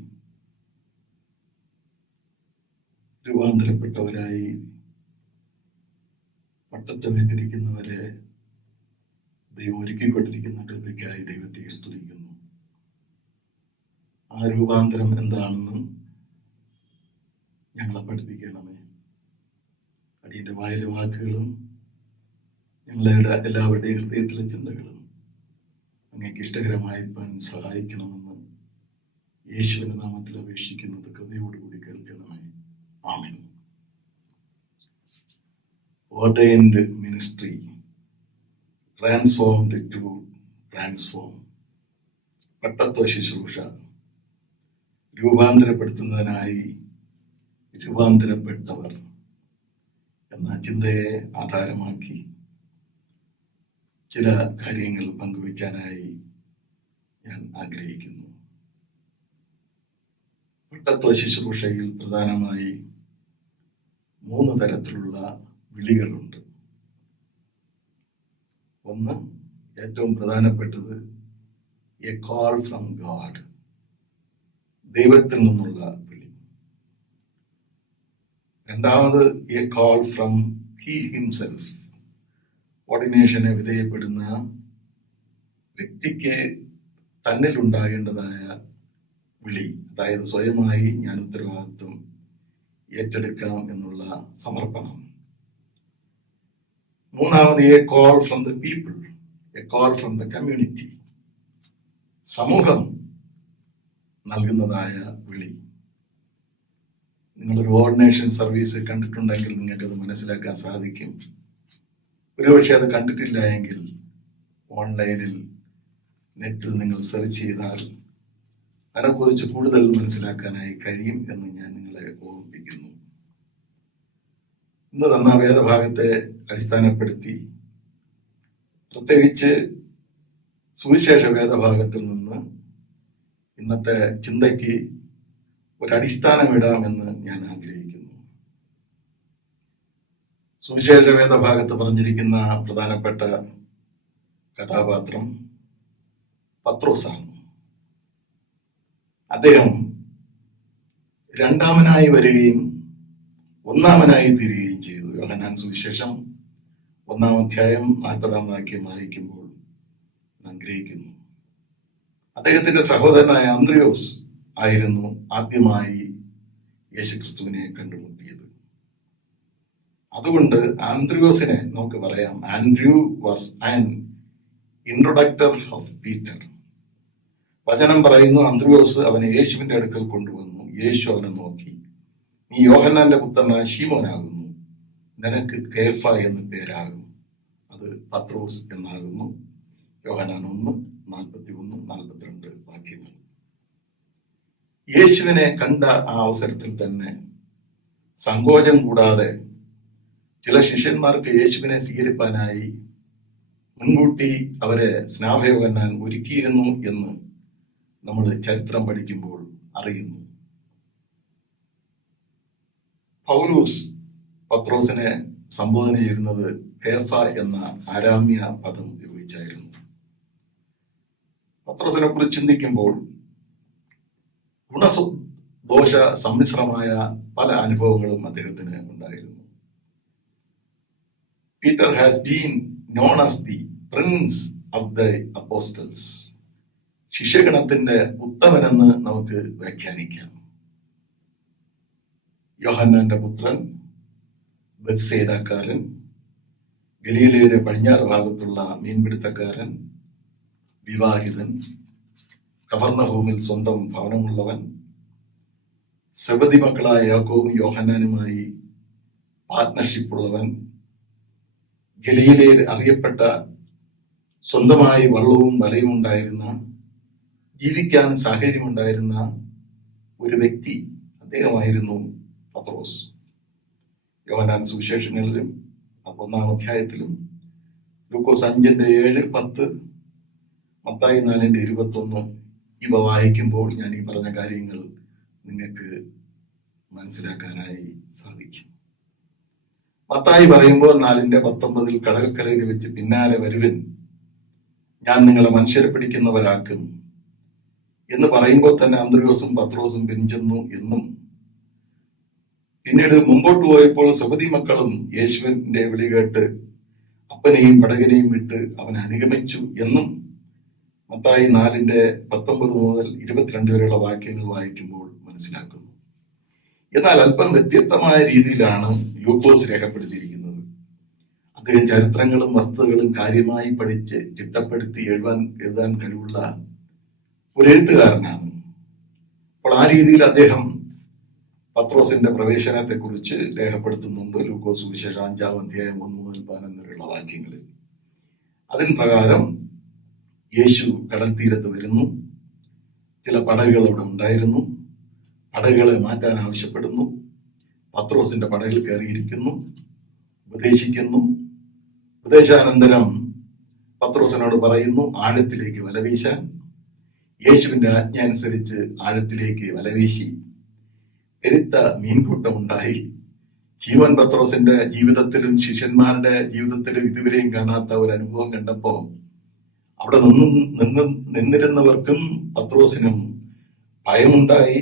പട്ടത്തമേറ്റിരിക്കുന്നവരെ ദൈവം ഒരുക്കിക്കൊണ്ടിരിക്കുന്ന കൃപയ്ക്കായി ദൈവത്തെ സ്തുതിക്കുന്നു. ആ രൂപാന്തരം എന്താണെന്ന് ഞങ്ങളെ പഠിപ്പിക്കണമേ. അടിയന്റെ വായിലെ വാക്കുകളും ഞങ്ങളുടെ എല്ലാവരുടെയും ഹൃദയത്തിലെ ചിന്തകളും അങ്ങേക്ക് ഇഷ്ടകരമായിരിക്കാൻ സഹായിക്കണമെന്ന് യേശുവിന്റെ നാമത്തിൽ അപേക്ഷിക്കുന്നത് കൃപയോടുകൂടി കേൾക്കണമേ. ആമേൻ. Ordained ministry transformed to transform. പട്ടത്വ ശുശ്രൂഷ രൂപാന്തരപ്പെടുത്തുന്നതിനായി രൂപാന്തരപ്പെട്ടവർ എന്ന ചിന്തയെ ആധാരമാക്കി ചില കാര്യങ്ങൾ പങ്കുവയ്ക്കാനായി ഞാൻ ആഗ്രഹിക്കുന്നു. പട്ടത്വ ശുശ്രൂഷയിൽ പ്രധാനമായി 3 തരത്തിലുള്ള വിളികളുണ്ട്. ഒന്ന്, ഏറ്റവും പ്രധാനപ്പെട്ടത് എ കോൾ ഫ്രം ഗാഡ്, ദൈവത്തിൽ നിന്നുള്ള വിളി. രണ്ടാമത് a call from he himself, ഓർഡിനേഷനെ വിധേയപ്പെടുന്ന വ്യക്തിക്ക് തന്നിൽ ഉണ്ടാകേണ്ടതായ വിളി, അതായത് സ്വയമായി ഞാൻ ഉത്തരവാദിത്വം ഏറ്റെടുക്കാം എന്നുള്ള സമർപ്പണം. മൂന്നാമത് A call from the people, A call from the community, സമൂഹം നൽകുന്നതായ വിളി. നിങ്ങളൊരു ഓർഡിനേഷൻ സർവീസ് കണ്ടിട്ടുണ്ടെങ്കിൽ നിങ്ങൾക്കത് മനസ്സിലാക്കാൻ സാധിക്കും. ഒരുപക്ഷെ അത് കണ്ടിട്ടില്ല എങ്കിൽ ഓൺലൈനിൽ നെറ്റിൽ നിങ്ങൾ സെർച്ച് ചെയ്താൽ അതിനെക്കുറിച്ച് കൂടുതൽ മനസ്സിലാക്കാനായി കഴിയും എന്ന് ഞാൻ നിങ്ങളെ ഓർമ്മിപ്പിക്കുന്നു. ഇന്ന് തന്ന വേദഭാഗത്തെ അടിസ്ഥാനപ്പെടുത്തി, പ്രത്യേകിച്ച് സുവിശേഷ വേദഭാഗത്തിൽ നിന്ന് ഇന്നത്തെ ചിന്തയ്ക്ക് ഒരടിസ്ഥാനമിടാമെന്ന് ഞാൻ ആഗ്രഹിക്കുന്നു. സുവിശേഷ വേദഭാഗത്ത് പറഞ്ഞിരിക്കുന്ന പ്രധാനപ്പെട്ട കഥാപാത്രം പത്രോസാണ്. അദ്ദേഹം രണ്ടാമനായി വരികയും ഒന്നാമനായി തീരുകയും ചെയ്തു. യോഹന്നാൻ സുവിശേഷം 1-ാം അധ്യായം 40-ാം വാക്യം വായിക്കുമ്പോൾ നാം ഗ്രഹിക്കുന്നു. അദ്ദേഹത്തിന്റെ സഹോദരനായ അന്ത്രയോസ് ആയിരുന്നു ആദ്യമായി യേശുക്രിസ്തുവിനെ കണ്ടുമുട്ടിയത്. അതുകൊണ്ട് ആന്ത്രയോസിനെ നമുക്ക് പറയാം, Andrew was an introducer of Peter. വചനം പറയുന്നു, അന്ത്രയോസ് അവനെ യേശുവിന്റെ അടുക്കൽ കൊണ്ടുവന്നു. യേശു അവനെ നോക്കി, നീ യോഹന്നാന്റെ പുത്രനായ ശീമോനാകുന്നു, നിനക്ക് കേഫ എന്ന് പേരാകും, അത് പത്രോസ് എന്നാകുന്നു. യോഹന്നാൻ 1:41-42 വാക്യങ്ങൾ. യേശുവിനെ കണ്ട ആ അവസരത്തിൽ തന്നെ സങ്കോചം കൂടാതെ ചില ശിഷ്യന്മാർക്ക് യേശുവിനെ സ്വീകരിപ്പാനായി മുൻകൂട്ടി അവരെ സ്നാപയോഹന്നാൻ ഒരുക്കിയിരുന്നു എന്ന് നമ്മൾ ചരിത്രം പഠിക്കുമ്പോൾ അറിയുന്നു. പൗലോസ് പത്രോസിനെ സംബോധന ചെയ്യുന്നത് കേഫ എന്ന ആരാമ്യ പദം ഉപയോഗിച്ചായിരുന്നു. പത്രോസിനെ കുറിച്ച് ചിന്തിക്കുമ്പോൾ ഗുണദോഷ സമ്മിശ്രമായ പല അനുഭവങ്ങളും അദ്ദേഹത്തിന് ഉണ്ടായിരുന്നു. Peter has been known as the prince of the apostles, ശിഷ്യഗണത്തിന്റെ ഉത്തമനെന്ന് നമുക്ക് വ്യാഖ്യാനിക്കാം. യോഹന്നാന്റെ പുത്രൻ, ബത്സേദക്കാരൻ, ഗലീലയുടെ പടിഞ്ഞാറ് ഭാഗത്തുള്ള മീൻപിടുത്തക്കാരൻ, വിവാഹിതൻ, കഫർന്നഹൂമിൽ സ്വന്തം ഭവനമുള്ളവൻ, സെബദി മക്കളായ യാക്കോബും യോഹന്നാനുമായി പാർട്ട്ണർഷിപ്പ് ഉള്ളവൻ, ഗലീലയിൽ അറിയപ്പെട്ട സ്വന്തമായി വള്ളവും വലയും ഉണ്ടായിരുന്ന, ജീവിക്കാൻ സാഹചര്യമുണ്ടായിരുന്ന ഒരു വ്യക്തി അദ്ദേഹമായിരുന്നു പത്രോസ്. യോഹന്നാൻ സുവിശേഷങ്ങളിലും 1-ാം അധ്യായത്തിലും ലൂക്കോസ് 5:7-10, മത്തായി 4:21 ഇവ വായിക്കുമ്പോൾ ഞാൻ ഈ പറഞ്ഞ കാര്യങ്ങൾ നിങ്ങൾക്ക് മനസ്സിലാക്കാനായി സാധിക്കും. മത്തായി പറയുമ്പോൾ 4:19 കടൽക്കരയിൽ വെച്ച് പിന്നാലെ വരുവിൻ, ഞാൻ നിങ്ങളെ മനുഷ്യരെ പിടിക്കുന്നവരാക്കും എന്ന് പറയുമ്പോൾ തന്നെ അന്ത്രയോസും പത്രോസും പിൻചെന്നു എന്നും, പിന്നീട് മുമ്പോട്ട് പോയപ്പോൾ സബദി മക്കളും യേശുവിന്റെ വിളി കേട്ട് അപ്പനെയും പടകിനെയും വിട്ട് അവൻ അനുഗമിച്ചു എന്നും മത്തായി 4:19 മുതൽ 22 വരെയുള്ള വാക്യങ്ങൾ വായിക്കുമ്പോൾ മനസ്സിലാക്കുന്നു. എന്നാൽ അല്പം വ്യത്യസ്തമായ രീതിയിലാണ് ലൂക്കോസ് രേഖപ്പെടുത്തിയിരിക്കുന്നത്. അദ്ദേഹം ചരിത്രങ്ങളും വസ്തുതകളും കാര്യമായി പഠിച്ച് ചിട്ടപ്പെടുത്തി എഴുതാൻ കഴിവുള്ള ഒരു എഴുത്തുകാരനാണ്. അപ്പോൾ ആ രീതിയിൽ അദ്ദേഹം പത്രോസിന്റെ പ്രവേശനത്തെ കുറിച്ച് രേഖപ്പെടുത്തുന്നുണ്ട് ലൂക്കോസ് സുവിശേഷം 5-ാം അധ്യായം 1 മുതൽ 11 വരെയുള്ള വാക്യങ്ങളിൽ. അതിൻ പ്രകാരം യേശു കടൽ തീരത്ത് വരുന്നു. ചില പടകുകൾ അവിടെ ഉണ്ടായിരുന്നു. പടകുകളെ മാറ്റാൻ ആവശ്യപ്പെടുന്നു. പത്രോസിന്റെ പടകിൽ കയറിയിരിക്കുന്നു, ഉപദേശിക്കുന്നു. ഉപദേശാനന്തരം പത്രോസിനോട് പറയുന്നു ആഴത്തിലേക്ക് വലവീശാൻ. യേശുവിന്റെ ആജ്ഞ അനുസരിച്ച് ആഴത്തിലേക്ക് വലവീശി. പെരുത്ത മീൻകൂട്ടമുണ്ടായി. ശീമോൻ പത്രോസിന്റെ ജീവിതത്തിലും ശിഷ്യന്മാരുടെ ജീവിതത്തിലും ഇതുവരെയും കാണാത്ത ഒരു അനുഭവം കണ്ടപ്പോ അവിടെ നിന്നിരുന്നവർക്കും പത്രോസിനും ഭയമുണ്ടായി.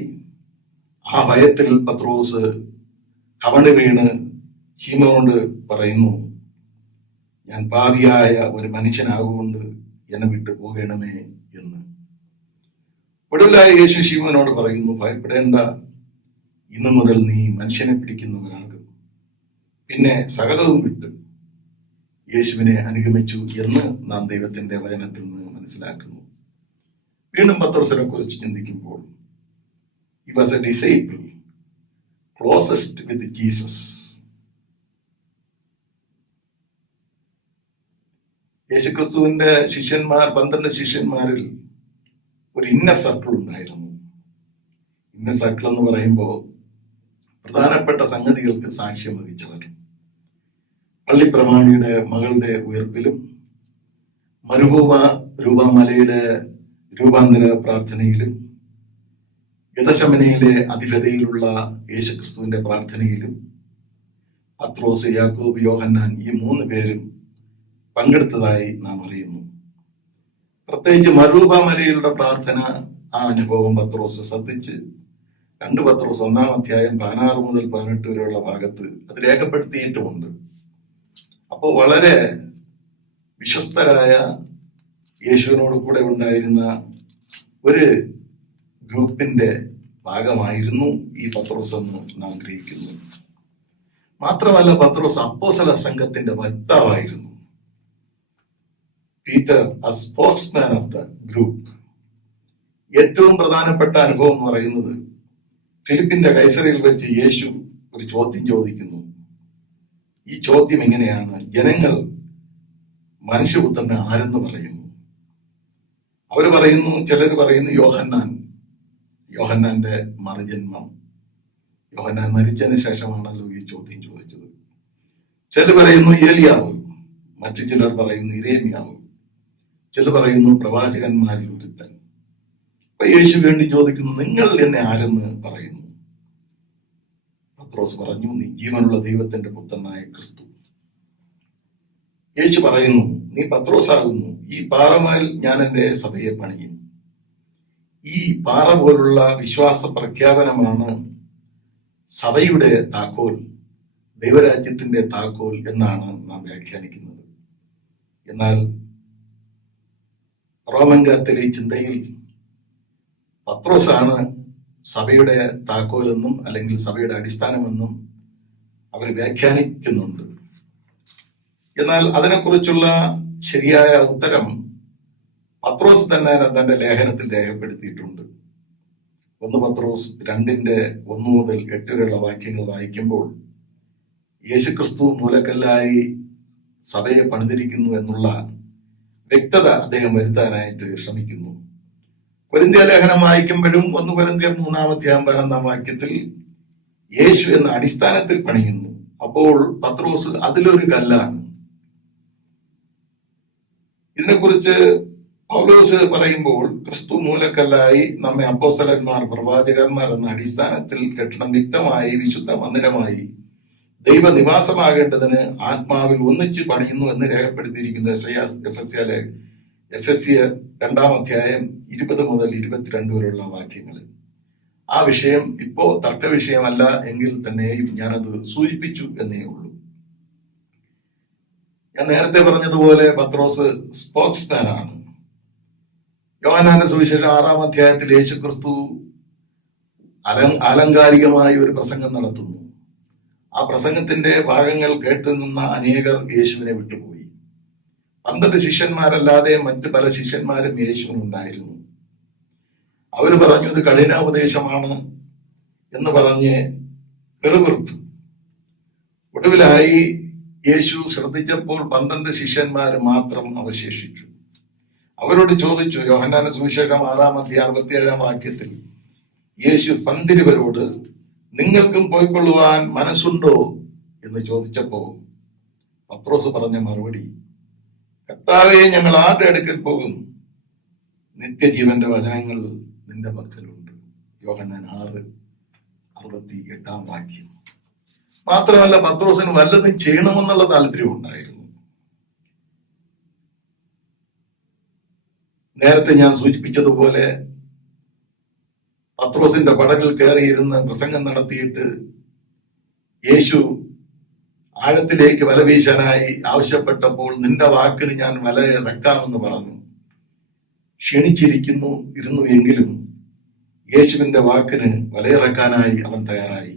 ആ ഭയത്തിൽ പത്രോസ് കവണ് വീണ് ശീമോനോട് പറയുന്നു, ഞാൻ പാപിയായ ഒരു മനുഷ്യനാകൊണ്ട് എന്നെ വിട്ടു പോകണമേ എന്ന്. ഒടുവിലായി യേശു ശീമോനോട് പറയുന്നു, ഭയപ്പെടേണ്ട, ഇന്നു മുതൽ നീ മനുഷ്യനെ പിടിക്കുന്നവനാകും. പിന്നെ സകലവും വിട്ട് യേശുവിനെ അനുഗമിച്ചു എന്ന് നാം ദൈവത്തിന്റെ വചനത്തിൽ നിന്ന് മനസ്സിലാക്കുന്നു. വീണ്ടും പത്രോസിനെ കുറിച്ച് ചിന്തിക്കുമ്പോൾ, he was a disciple closest with Jesus. യേശുക്രിസ്തുവിന്റെ ശിഷ്യന്മാർ 12 ശിഷ്യന്മാരിൽ ഒരു ഇന്നർ സർക്കിൾ ഉണ്ടായിരുന്നു. ഇന്നർ സർക്കിൾ എന്ന് പറയുമ്പോൾ പ്രധാനപ്പെട്ട സംഗതികൾക്ക് സാക്ഷ്യം വഹിച്ചവർ. പള്ളിപ്രമാണിയുടെ മകളുടെ ഉയർപ്പിലും രൂപമലയുടെ രൂപാന്തര പ്രാർത്ഥനയിലും ഗതശമനയിലെ അധിപതയിലുള്ള യേശുക്രിസ്തുവിന്റെ പ്രാർത്ഥനയിലും പത്രോസ്, യാക്കോബ്, യോഹന്നാൻ ഈ 3 പേരും പങ്കെടുത്തതായി നാം അറിയുന്നു. പ്രത്യേകിച്ച് മരൂപമലയിലുള്ള പ്രാർത്ഥന, ആ അനുഭവം പത്രോസ് ശ്രദ്ധിച്ച് 2 പത്രോസ് 1-ാം അധ്യായം 16 മുതൽ 18 വരെയുള്ള ഭാഗത്ത് അത് രേഖപ്പെടുത്തിയിട്ടുമുണ്ട്. അപ്പോൾ വളരെ വിശ്വസ്തരായ യേശുവിനോട് കൂടെ ഉണ്ടായിരുന്ന ഒരു ഗ്രൂപ്പിന്റെ ഭാഗമായിരുന്നു ഈ പത്രോസ് എന്ന് നാം ഗ്രഹിക്കുന്നു. മാത്രമല്ല, പത്രോസ് അപ്പോസ്തല സംഘത്തിന്റെ വക്താവായിരുന്നു. Peter a spokesman of the group. ഏറ്റവും പ്രധാനപ്പെട്ട അനുഭവം എന്ന് പറയുന്നത് ഫിലിപ്പിന്റെ കൈസറിയിൽ വെച്ച് യേശു ഒരു ചോദ്യം ചോദിക്കുന്നു. ഈ ചോദ്യം എങ്ങനെയാണ്? ജനങ്ങൾ മനുഷ്യപുത്രനെ ആരെന്ന് പറയുന്നു? അവർ പറയുന്നു, ചിലർ പറയുന്നു യോഹന്നാന്റെ മറുജന്മം. യോഹന്നാൻ മരിച്ചതിന് ശേഷമാണല്ലോ ഈ ചോദ്യം ചോദിച്ചത്. ചിലർ പറയുന്നു ഏലിയാവ്, മറ്റു ചിലർ പറയുന്നു ഇരേമിയാവ്, ചിലർ പറയുന്നു പ്രവാചകന്മാരിൽ ഒരുത്തൻ. അപ്പൊ യേശു വീണ്ടും ചോദിക്കുന്നു, നിങ്ങൾ എന്നെ ആരെന്ന് പറയുന്നു? പത്രോസ് പറഞ്ഞു, നീ ജീവനുള്ള ദൈവത്തിന്റെ പുത്രനായ ക്രിസ്തു. യേശു പറയുന്നു, നീ പത്രോസാകുന്നു, ഈ പാറമേൽ ഞാൻ എന്റെ സഭയെ പണിയും. ഈ പാറ പോലുള്ള വിശ്വാസ പ്രഖ്യാപനമാണ് സഭയുടെ താക്കോൽ, ദൈവരാജ്യത്തിന്റെ താക്കോൽ എന്നാണ് നാം വ്യാഖ്യാനിക്കുന്നത്. എന്നാൽ റോമൻ കാത്തലിക് ചിന്തയിൽ പത്രോസാണ് സഭയുടെ താക്കോലെന്നും അല്ലെങ്കിൽ സഭയുടെ അടിസ്ഥാനമെന്നും അവർ വ്യാഖ്യാനിക്കുന്നുണ്ട്. എന്നാൽ അതിനെക്കുറിച്ചുള്ള ശരിയായ ഉത്തരം പത്രോസ് തന്നെ തന്റെ ലേഖനത്തിൽ രേഖപ്പെടുത്തിയിട്ടുണ്ട്. 1 പത്രോസ് 2:1 മുതൽ 8 വരെയുള്ള വാക്യങ്ങൾ വായിക്കുമ്പോൾ യേശുക്രിസ്തു മൂലക്കല്ലായി സഭയെ പണിതിരിക്കുന്നു എന്നുള്ള വ്യക്തത അദ്ദേഹം വരുത്താനായിട്ട് ശ്രമിക്കുന്നു. കൊരിന്ത്യ ലേഖനം വായിക്കുമ്പോഴും 1 കൊരിന്ത്യർ 3-ാം അധ്യായം 11-ാം വാക്യത്തിൽ യേശു എന്ന അടിസ്ഥാനത്തിൽ പണിയുന്നു. അപ്പോൾ പത്രോസ് അതിലൊരു കല്ലാണ്. ഇതിനെക്കുറിച്ച് പൗലോസ് പറയുമ്പോൾ ക്രിസ്തു മൂലക്കല്ലായി നമ്മെ അപ്പോസ്തലന്മാർ പ്രവാചകന്മാർ എന്ന അടിസ്ഥാനത്തിൽ കെട്ടണം വ്യക്തമായി വിശുദ്ധ മന്ദിരമായി ദൈവനിവാസമാകേണ്ടതിന് ആത്മാവിൽ ഒന്നിച്ച് പണിയുന്നു എന്ന് രേഖപ്പെടുത്തിയിരിക്കുന്നു എഫെസ്യർ 2-ാം അധ്യായം 20 മുതൽ 22 വരെയുള്ള വാക്യങ്ങൾ. ആ വിഷയം ഇപ്പോ തർക്ക വിഷയമല്ല എങ്കിൽ തന്നെയും ഞാനത് സൂചിപ്പിച്ചു എന്നേ ഉള്ളൂ. ഞാൻ നേരത്തെ പറഞ്ഞതുപോലെ പത്രോസ് സ്പോക്സ്മാൻ ആണ്. യോഹന്നാന്റെ സുവിശേഷം 6-ാം അധ്യായത്തിൽ യേശുക്രിസ്തു ആലങ്കാരികമായ ഒരു പ്രസംഗം നടത്തുന്നു. ആ പ്രസംഗത്തിന്റെ ഭാഗങ്ങൾ കേട്ടു നിന്ന അനേകർ യേശുവിനെ വിട്ടുപോയി. 12 ശിഷ്യന്മാരല്ലാതെ മറ്റു പല ശിഷ്യന്മാരും യേശുവിനുണ്ടായിരുന്നു. അവര് പറഞ്ഞു ഇത് കഠിനോപദേശമാണ് എന്ന് പറഞ്ഞ് വെറുപെറുത്തു. ഒടുവിലായി യേശു ശ്രദ്ധിച്ചപ്പോൾ 12 ശിഷ്യന്മാർ മാത്രം അവശേഷിച്ചു. അവരോട് ചോദിച്ചു, യോഹന്നാന്റെ സുവിശേഷം 6-ാം അധ്യായം 67-ാം വാക്യത്തിൽ യേശു 12 നിങ്ങൾക്കും പോയിക്കൊള്ളുവാൻ മനസ്സുണ്ടോ എന്ന് ചോദിച്ചപ്പോ പത്രോസ് പറഞ്ഞ മറുപടി, കർത്താവേ, ഞങ്ങൾ ആരുടെ അടുക്കൽ പോകും? നിത്യജീവന്റെ വചനങ്ങൾ നിന്റെ പക്കലുണ്ട്. യോഹന്നാൻ 6:68-ാം വാക്യം. മാത്രമല്ല പത്രോസിന് വല്ലതും ചെയ്യണമെന്നുള്ള താല്പര്യം ഉണ്ടായിരുന്നു. നേരത്തെ ഞാൻ സൂചിപ്പിച്ചതുപോലെ പത്രോസിന്റെ പടകിൽ കയറിയിരുന്ന് പ്രസംഗം നടത്തിയിട്ട് യിരുന്നു ആഴത്തിലേക്ക് വല വീശാനായി ആവശ്യപ്പെട്ടപ്പോൾ നിന്റെ വാക്കിന് ഞാൻ വല ഇറക്കാമെന്ന് പറഞ്ഞു. ഇരുന്നു എങ്കിലും യേശുവിന്റെ വാക്കിന് വലയിറക്കാനായി അവൻ തയ്യാറായി.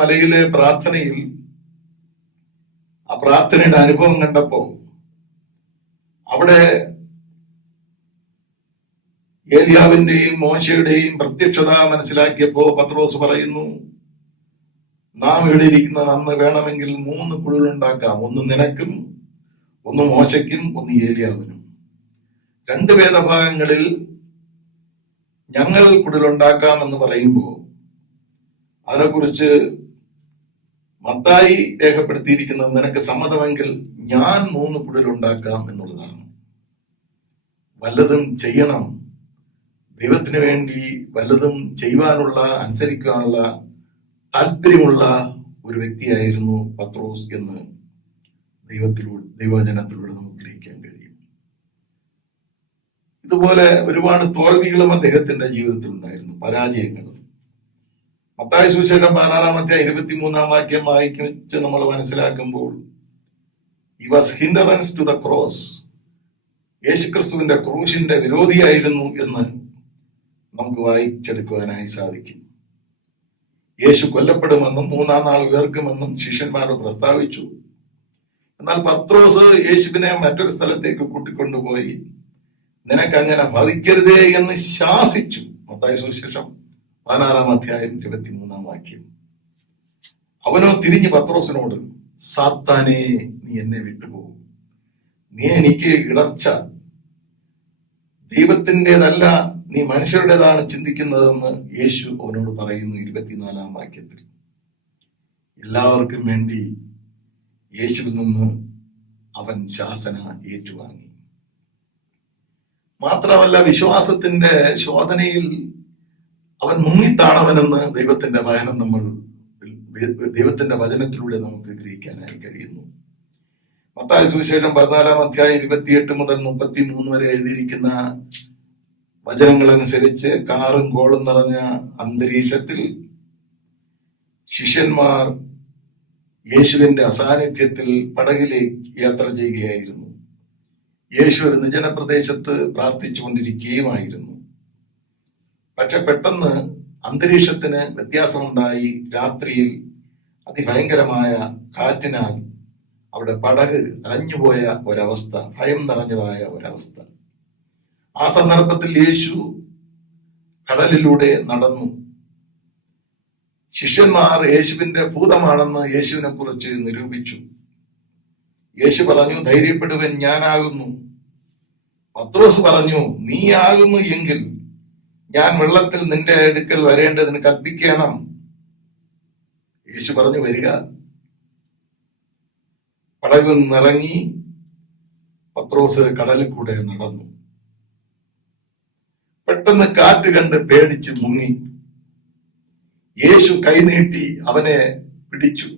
മലയിലെ പ്രാർത്ഥനയിൽ ആ പ്രാർത്ഥനയുടെ അനുഭവം കണ്ടപ്പോ അവിടെ ഏലിയാവിന്റെയും മോശയുടെയും പ്രത്യക്ഷത മനസ്സിലാക്കിയപ്പോ പത്രോസ് പറയുന്നു, നാം ഇവിടെ ഇരിക്കുന്ന അന്ന് വേണമെങ്കിൽ 3 കുടിലുണ്ടാക്കാം. ഒന്ന് നിനക്കും, ഒന്ന് മോശയ്ക്കും, ഒന്ന് ഏലിയാവിനും. 2 വേദഭാഗങ്ങളിൽ ഞങ്ങൾ കുടിലുണ്ടാക്കാം എന്ന് പറയുമ്പോ അതിനെക്കുറിച്ച് മത്തായി രേഖപ്പെടുത്തിയിരിക്കുന്നത് നിനക്ക് സമ്മതമെങ്കിൽ ഞാൻ 3 കുടിലുണ്ടാക്കാം എന്നുള്ളതാണ്. വല്ലതും ചെയ്യണം, ദൈവത്തിന് വേണ്ടി വല്ലതും ചെയ്യുവാനുള്ള, അനുസരിക്കാനുള്ള താല്പര്യമുള്ള ഒരു വ്യക്തിയായിരുന്നു പത്രോസ് എന്ന് ദൈവവചനത്തിലൂടെ നമുക്ക് ഗ്രഹിക്കാൻ കഴിയും. ഇതുപോലെ ഒരുപാട് തോൽവികളും അദ്ദേഹത്തിന്റെ ജീവിതത്തിൽ ഉണ്ടായിരുന്നു, പരാജയങ്ങളും. മത്തായി സുവിശേഷം 16-ാം അധ്യായം 23-ാം വാക്യം വായിച്ച് നമ്മൾ മനസ്സിലാക്കുമ്പോൾ he was hindrance to the cross, യേശുക്രിസ്തുവിന്റെ ക്രൂശിന്റെ വിരോധിയായിരുന്നു എന്ന് നമുക്ക് വായിച്ചെടുക്കുവാനായി സാധിക്കും. യേശു കൊല്ലപ്പെടുമെന്നും 3-ാം നാൾ ഉയർക്കുമെന്നും ശിഷ്യന്മാരോട് പ്രസ്താവിച്ചു. എന്നാൽ പത്രോസ് യേശുവിനെ മറ്റൊരു സ്ഥലത്തേക്ക് കൂട്ടിക്കൊണ്ടുപോയി നിനക്കങ്ങനെ ഭവിക്കരുതേ എന്ന് ശാസിച്ചു. മത്തായി സുവിശേഷം 16-ാം അധ്യായം 23-ാം വാക്യം. അവനോ തിരിഞ്ഞ് പത്രോസിനോട്, സാത്താനേ, നീ എന്നെ വിട്ടുപോകും, നീ എനിക്ക് ഇടർച്ച, ദൈവത്തിൻ്റെതല്ല നീ മനുഷ്യരുടേതാണ് ചിന്തിക്കുന്നതെന്ന് യേശു അവനോട് പറയുന്നു 24-ാം വാക്യത്തിൽ. എല്ലാവർക്കും വേണ്ടി യേശുവിൽ നിന്ന് അവൻ ശാസന ഏറ്റുവാങ്ങി. മാത്രമല്ല വിശ്വാസത്തിന്റെ ശോധനയിൽ അവൻ മുങ്ങിത്താണവനെന്ന് ദൈവത്തിന്റെ വചനത്തിലൂടെ നമുക്ക് ഗ്രഹിക്കാനായി കഴിയുന്നു. മത്തായി സുവിശേഷം 14-ാം അധ്യായം 28 മുതൽ 33 വരെ എഴുതിയിരിക്കുന്ന വചനങ്ങൾ അനുസരിച്ച് കാറും കോളും നിറഞ്ഞ അന്തരീക്ഷത്തിൽ ശിഷ്യന്മാർ യേശുവിന്റെ അസാന്നിധ്യത്തിൽ പടകിലേക്ക് യാത്ര ചെയ്യുകയായിരുന്നു. യേശു ഒരു നിർജ്ജനപ്രദേശത്ത് പ്രാർത്ഥിച്ചുകൊണ്ടിരിക്കുകയുമായിരുന്നു. പക്ഷെ പെട്ടെന്ന് അന്തരീക്ഷത്തിന് വ്യത്യാസമുണ്ടായി. രാത്രിയിൽ അതിഭയങ്കരമായ കാറ്റിനാൽ അവിടെ പടക് അലഞ്ഞുപോയ ഒരവസ്ഥ, ഭയം നിറഞ്ഞതായ ഒരവസ്ഥ. ആ സന്ദർഭത്തിൽ യേശു കടലിലൂടെ നടന്നു. ശിഷ്യന്മാർ യേശുവിന്റെ ഭൂതമാണെന്ന് യേശുവിനെ കുറിച്ച് നിരൂപിച്ചു. യേശു പറഞ്ഞു, ധൈര്യപ്പെടുവൻ, ഞാനാകുന്നു. പത്രോസ് പറഞ്ഞു, നീ ആകുന്നു എങ്കിൽ ഞാൻ വെള്ളത്തിൽ നിന്റെ അടുക്കൽ വരേണ്ടതിന് കൽപ്പിക്കണം. യേശു പറഞ്ഞു, വരിക. പടകിൽ നിന്നിറങ്ങി പത്രോസ് കടലിൽ കൂടെ നടന്നു. പെട്ടെന്ന് കാറ്റ് കണ്ട് പേടിച്ച് മുങ്ങി. യേശു കൈനീട്ടി അവനെ പിടിച്ചു.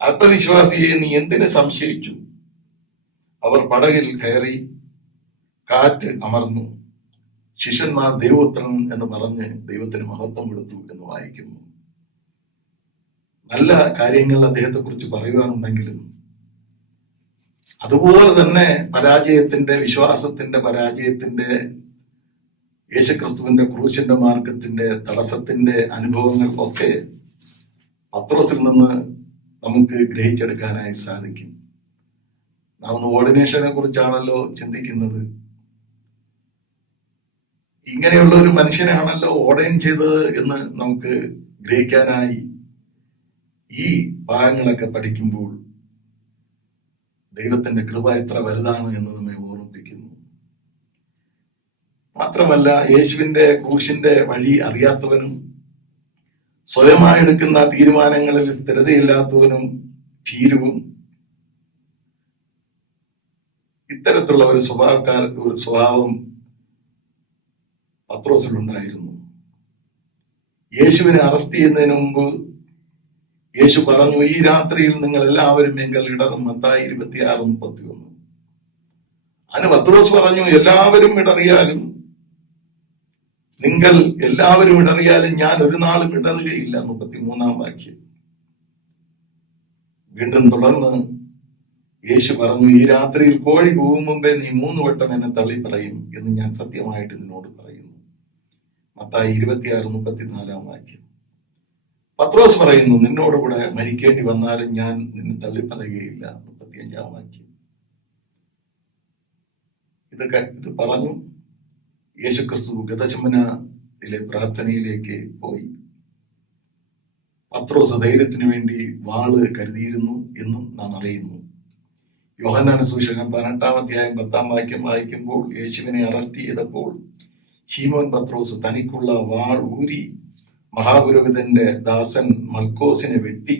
അല്പവിശ്വാസിയെ, നീ എന്തിന് സംശയിച്ചു? അവർ പടകിൽ കയറി. കാറ്റ് അമർന്നു. ശിഷ്യന്മാർ ദൈവപുത്രൻ എന്ന് പറഞ്ഞ് ദൈവത്തിന് മഹത്വം കൊടുത്തു എന്ന് വായിക്കുന്നു. നല്ല കാര്യങ്ങൾ അദ്ദേഹത്തെ കുറിച്ച് പറയുവാനുണ്ടെങ്കിലും അതുപോലെ തന്നെ പരാജയത്തിന്റെ, വിശ്വാസത്തിന്റെ പരാജയത്തിന്റെ, യേശുക്രിസ്തുവിന്റെ ക്രൂശിന്റെ മാർഗത്തിന്റെ തടസ്സത്തിന്റെ അനുഭവങ്ങൾ ഒക്കെ പത്രോസിൽ നിന്ന് നമുക്ക് ഗ്രഹിച്ചെടുക്കാനായി സാധിക്കും. നാം ഒന്ന് ഓർഡിനേഷനെ കുറിച്ചാണല്ലോ ചിന്തിക്കുന്നത്. ഇങ്ങനെയുള്ള ഒരു മനുഷ്യനാണല്ലോ ഓർഡൈൻ ചെയ്തത് എന്ന് നമുക്ക് ഗ്രഹിക്കാനായി ഈ ഭാഗങ്ങളൊക്കെ പഠിക്കുമ്പോൾ ദൈവത്തിന്റെ കൃപ എത്ര വലുതാണ് എന്ന് നമ്മെ ഓർമ്മിപ്പിക്കുന്നു. മാത്രമല്ല, യേശുവിന്റെ ക്രൂശിന്റെ വഴി അറിയാത്തവനും സ്വയമായി എടുക്കുന്ന തീരുമാനങ്ങളിൽ സ്ഥിരതയില്ലാത്തവനും ഭീരുവും ഇത്തരത്തിലുള്ള ഒരു സ്വഭാവം പത്രോസിലുണ്ടായിരുന്നു. യേശുവിനെ അറസ്റ്റ് ചെയ്യുന്നതിന് മുമ്പ് യേശു പറഞ്ഞു, ഈ രാത്രിയിൽ നിങ്ങൾ എല്ലാവരും എങ്കിൽ ഇടറും. മത്തായി 26:31. അതിന് പത്രോസ് പറഞ്ഞു, എല്ലാവരും ഇടറിയാലും, നിങ്ങൾ എല്ലാവരും ഇടറിയാലും ഞാൻ ഒരു നാളും ഇടറുകയില്ല. 33 വാക്യം. വീണ്ടും തുടർന്ന് യേശു പറഞ്ഞു, ഈ രാത്രിയിൽ കോഴി കൂവും മുമ്പേ നീ 3 വട്ടം എന്നെ തള്ളി പറയും എന്ന് ഞാൻ സത്യമായിട്ട് നിന്നോട് പറയുന്നു. മത്തായി 26:34 വാക്യം. പത്രോസ് പറയുന്നു, നിന്നോട് കൂടെ മരിക്കേണ്ടി വന്നാലും ഞാൻ നിന്നെ തള്ളി പറയുകയില്ല. 35 വാക്യം. ഇത് പറഞ്ഞു യേശുക്രിസ്തു ഗതശമനയിലെ പ്രാർത്ഥനയിലേക്ക് പോയി. പത്രോസ് ധൈര്യത്തിനു വേണ്ടി വാള് കരുതിയിരുന്നു എന്നും നാം അറിയുന്നു. യോഹന്നാന്റെ സുവിശേഷം 18 10 വാക്യം വായിക്കുമ്പോൾ, യേശുവിനെ അറസ്റ്റ് ചെയ്തപ്പോൾ ശീമോൻ പത്രോസ് തനിക്കുള്ള വാൾ ഊരി മഹാപുരോഹിതന്റെ ദാസൻ മൽക്കോസിനെ വെട്ടി,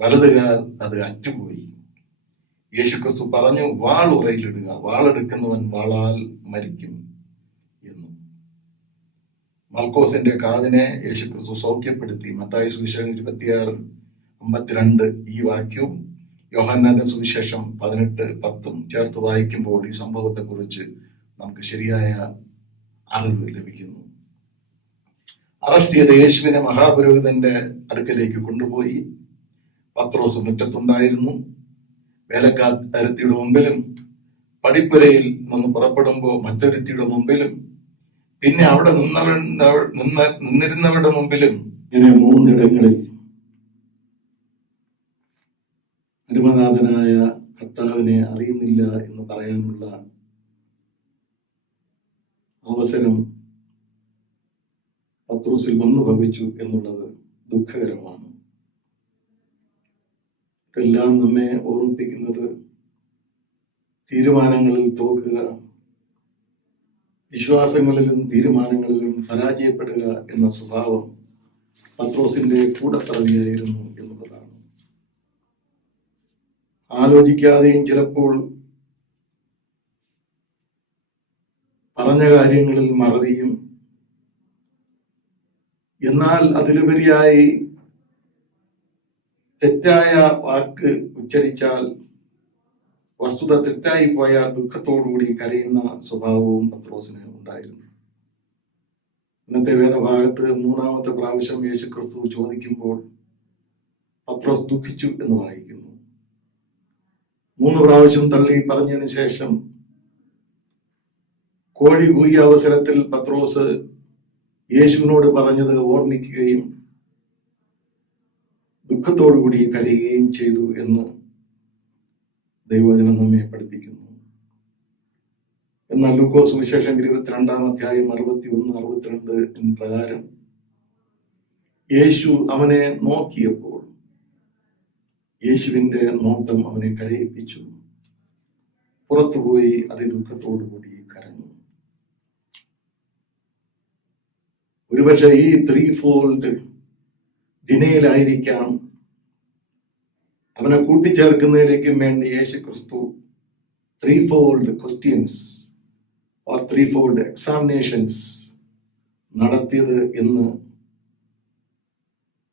വലതുകാൽ അത് അറ്റുപോയി. യേശുക്രിസ്തു പറഞ്ഞു, വാൾ ഉറയിലിടുക, വാളെടുക്കുന്നവൻ വാളാൽ മരിക്കും എന്ന്. മൽക്കോസിന്റെ കാതിനെ യേശുക്രിസ്തു സൗഖ്യപ്പെടുത്തി. മത്തായി സുവിശേഷം 26:52 ഈ വാക്യവും യോഹന്നാന്റെ സുവിശേഷം 18:10 ചേർത്ത് വായിക്കുമ്പോൾ ഈ സംഭവത്തെ കുറിച്ച് നമുക്ക് ശരിയായ അറിവ് ലഭിക്കുന്നു. അറസ്റ്റ് ചെയ്ത യേശുവിനെ മഹാപുരോഹിതന്റെ അടുക്കലേക്ക് കൊണ്ടുപോയി. പത്രോസ് മുറ്റത്തുണ്ടായിരുന്നു. വേലക്കാരത്തിയുടെ മുമ്പിലും, പടിപ്പുരയിൽ നിന്ന് പുറപ്പെടുമ്പോൾ മറ്റൊരുത്തിയുടെ മുമ്പിലും, പിന്നെ അവിടെ നിന്നിരുന്നവരുടെ മുമ്പിലും, ഇങ്ങനെ 3 ഇടങ്ങളിൽ അരുമനാഥനായ കർത്താവിനെ അറിയുന്നില്ല എന്ന് പറയാനുള്ള അവസരം പത്രോസിൽ വന്നു ഭവിച്ചു എന്നുള്ളത് ദുഃഖകരമാണ്. ഇതെല്ലാം നമ്മെ ഓർമ്മിപ്പിക്കുന്നത് തീരുമാനങ്ങളിൽ തോക്കുക, വിശ്വാസങ്ങളിലും തീരുമാനങ്ങളിലും പരാജയപ്പെടുക എന്ന സ്വഭാവം പത്രോസിന്റെ കൂടപ്പിറവിയായിരുന്നു എന്നുള്ളതാണ്. ആലോചിക്കാതെയും ചിലപ്പോൾ പറഞ്ഞ കാര്യങ്ങളിൽ മറവിയും, എന്നാൽ അതിലുപരിയായി തെറ്റായ വാക്ക് ഉച്ചരിച്ചാൽ, വസ്തുത തെറ്റായി പോയാൽ ദുഃഖത്തോടുകൂടി കരയുന്ന സ്വഭാവവും പത്രോസിന് ഉണ്ടായിരുന്നു. ഇന്നത്തെ വേദഭാഗത്ത് 3ാമത്തെ പ്രാവശ്യം യേശുക്രിസ്തു ചോദിക്കുമ്പോൾ പത്രോസ് ദുഃഖിച്ചു എന്ന് വായിക്കുന്നു. 3 പ്രാവശ്യം തള്ളി പറഞ്ഞതിന് ശേഷം കോഴി കൂകിയ അവസരത്തിൽ പത്രോസ് യേശുവിനോട് പറഞ്ഞത് ഓർമ്മിക്കുകയും ദുഃഖത്തോടുകൂടി കരയുകയും ചെയ്തു എന്ന് ദൈവവചനം നമ്മെ പഠിപ്പിക്കുന്നു. എന്നാൽ ലൂക്കോസ് സുവിശേഷം 22:61-62 പ്രകാരം യേശു അവനെ നോക്കിയപ്പോൾ യേശുവിന്റെ നോട്ടം അവനെ കരയിപ്പിച്ചു. പുറത്തുപോയി അതിദുഃഖത്തോടുകൂടി കരഞ്ഞു. ഒരുപക്ഷെ ഈ 3-fold ഡിനയിലായിരിക്കാം അവനെ കൂട്ടിച്ചേർക്കുന്നതിലേക്കും വേണ്ടി യേശുക്രിസ്തു 3-fold questions or 3-fold examinations നടത്തിയത് എന്ന്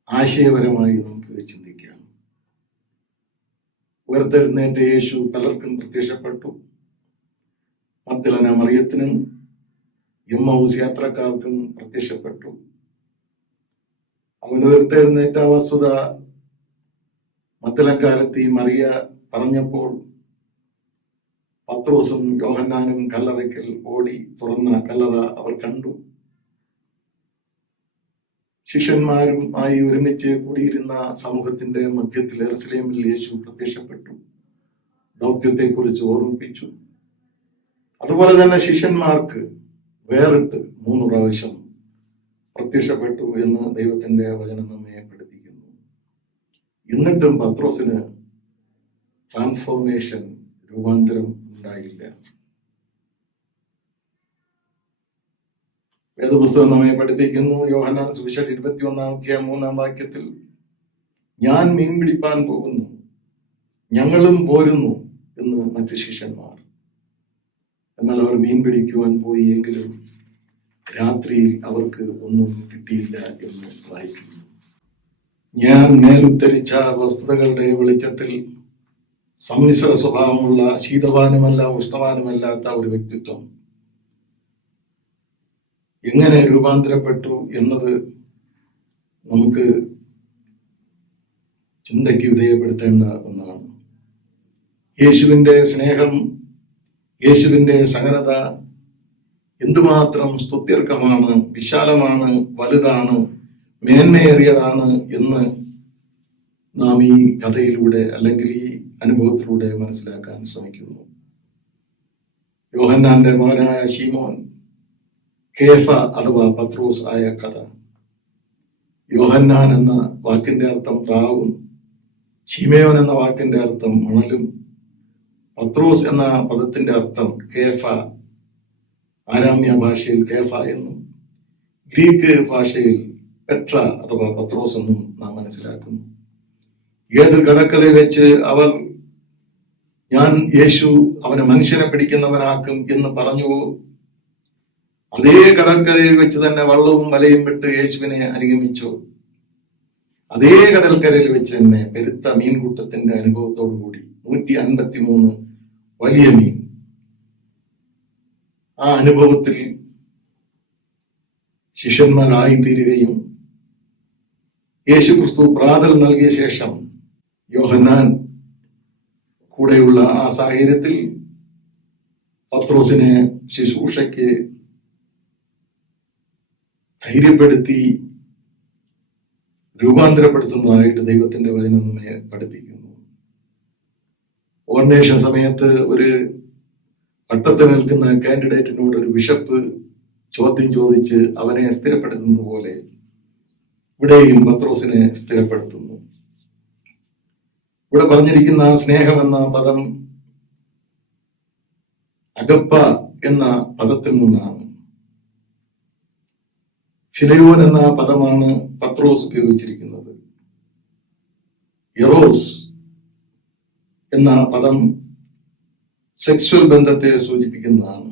ആശയപരമായി നമുക്ക് ചിന്തിക്കാം. ഉയർത്തെഴുന്നേറ്റ യേശു പലർക്കും പ്രത്യക്ഷപ്പെട്ടു. മഗ്ദലന മറിയത്തിനും എമ്മൗസ് യാത്രക്കാർക്കും പ്രത്യക്ഷപ്പെട്ടു. അവൻ ഉയർത്തെഴുന്നേറ്റ വസ്തുത മഗ്ദലക്കാരത്തി മറിയ പറഞ്ഞപ്പോൾ പത്രോസും യോഹന്നാനും കല്ലറയ്ക്കൽ ഓടി തുറന്ന കല്ലറ അവർ കണ്ടു. ശിഷ്യന്മാരും ആയി ഒരുമിച്ച് കൂടിയിരുന്ന സമൂഹത്തിന്റെ മധ്യത്തിൽ യെരുശലേമിൽ യേശു പ്രത്യക്ഷപ്പെട്ടു. ദൗത്യത്തെക്കുറിച്ച് ഓർമ്മിപ്പിച്ചു. അതുപോലെ തന്നെ ശിഷ്യന്മാർക്ക് വേറിട്ട് 3 പ്രാവശ്യം പ്രത്യക്ഷപ്പെട്ടു എന്ന് ദൈവത്തിന്റെ വചനം നമ്മെ പഠിപ്പിക്കുന്നു. എന്നിട്ടും പത്രോസിന് ട്രാൻസ്ഫോർമേഷൻ, രൂപാന്തരം ഉണ്ടായില്ല. വേദപുസ്തകം നമ്മെ പഠിപ്പിക്കുന്നു. യോഹന്നാൻ സുവിശേഷം 21-3 ഞാൻ മീൻ പിടിപ്പാൻ പോകുന്നു, ഞങ്ങളും പോരുന്നു എന്ന് മറ്റു ശിഷ്യന്മാർ. എന്നാൽ അവർ മീൻ പിടിക്കുവാൻ പോയി, എങ്കിലും രാത്രിയിൽ അവർക്ക് ഒന്നും കിട്ടിയില്ല എന്ന് വായിക്കുന്നു. ഞാൻ മേലുദ്ധരിച്ച വസ്തുതകളുടെ വെളിച്ചത്തിൽ സമ്മിശ്ര സ്വഭാവമുള്ള, ശീതവാനുമല്ല ഉഷ്ണവാനുമല്ലാത്ത ഒരു വ്യക്തിത്വം എങ്ങനെ രൂപാന്തരപ്പെട്ടു എന്നത് നമുക്ക് ചിന്തയ്ക്ക് വിധേയപ്പെടുത്തേണ്ട ഒന്നാണ്. യേശുവിന്റെ സ്നേഹം, യേശുവിന്റെ സഹനത എന്തുമാത്രം സ്തുത്യർഹമാണ്, വിശാലമാണ്, വലുതാണ്, മേന്മയേറിയതാണ് എന്ന് നാം ഈ കഥയിലൂടെ അല്ലെങ്കിൽ ഈ അനുഭവത്തിലൂടെ മനസ്സിലാക്കാൻ ശ്രമിക്കുന്നു. യോഹന്നാന്റെ മകനായ ശീമോൻ കേഫ അഥവാ പത്രോസ് ആയ കഥ. യോഹന്നാൻ എന്ന വാക്കിന്റെ അർത്ഥം പ്രാവും, ശിമയോൻ എന്ന വാക്കിന്റെ അർത്ഥം മണലും, പത്രോസ് എന്ന പദത്തിന്റെ അർത്ഥം കേഫ, ആരാമ്യ ഭാഷയിൽ കേഫ എന്നും ഗ്രീക്ക് ഭാഷയിൽ പെട്ര അഥവാ പത്രോസ് എന്നും നാം മനസ്സിലാക്കുന്നു. ഏത് കടക്കലെ വെച്ച് അവർ യേശു അവനെ മനുഷ്യനെ പിടിക്കുന്നവനാക്കും എന്ന് പറഞ്ഞുവോ, അതേ കടൽക്കരയിൽ വെച്ച് തന്നെ വള്ളവും വലയും വിട്ട് യേശുവിനെ അനുഗമിച്ചു. അതേ കടൽക്കരയിൽ വെച്ച് തന്നെ പെരുത്ത മീൻകൂട്ടത്തിന്റെ അനുഭവത്തോടുകൂടി 153 വലിയ മീൻ. ആ അനുഭവത്തിൽ ശിഷ്യന്മാരായിത്തീരുകയും യേശു ക്രിസ്തു പ്രാതൽ നൽകിയ ശേഷം യോഹന്നാൻ കൂടെയുള്ള ആ സാഹചര്യത്തിൽ പത്രോസിനെ ശുശ്രൂഷയ്ക്ക് ധൈര്യപ്പെടുത്തി രൂപാന്തരപ്പെടുത്തുന്നതായിട്ട് ദൈവത്തിന്റെ വചനം നമ്മെ പഠിപ്പിക്കുന്നു. ഓർഡിനേഷൻ സമയത്ത് ഒരു പട്ടത്ത് നിൽക്കുന്ന കാൻഡിഡേറ്റിനോട് ഒരു ബിഷപ്പ് ചോദ്യം ചോദിച്ച് അവനെ സ്ഥിരപ്പെടുത്തുന്നത് പോലെ ഇവിടെയും പത്രോസിനെ സ്ഥിരപ്പെടുത്തുന്നു. ഇവിടെ പറഞ്ഞിരിക്കുന്ന സ്നേഹം എന്ന പദം അഗപ്പ എന്ന പദത്തിൽ നിന്നാണ്. ഫിലയോൻ എന്ന പദമാണ് പത്രോസ് ഉപയോഗിച്ചിരിക്കുന്നത്. എറോസ് എന്ന പദം സെക്സ്വൽ ബന്ധത്തെ സൂചിപ്പിക്കുന്നതാണ്.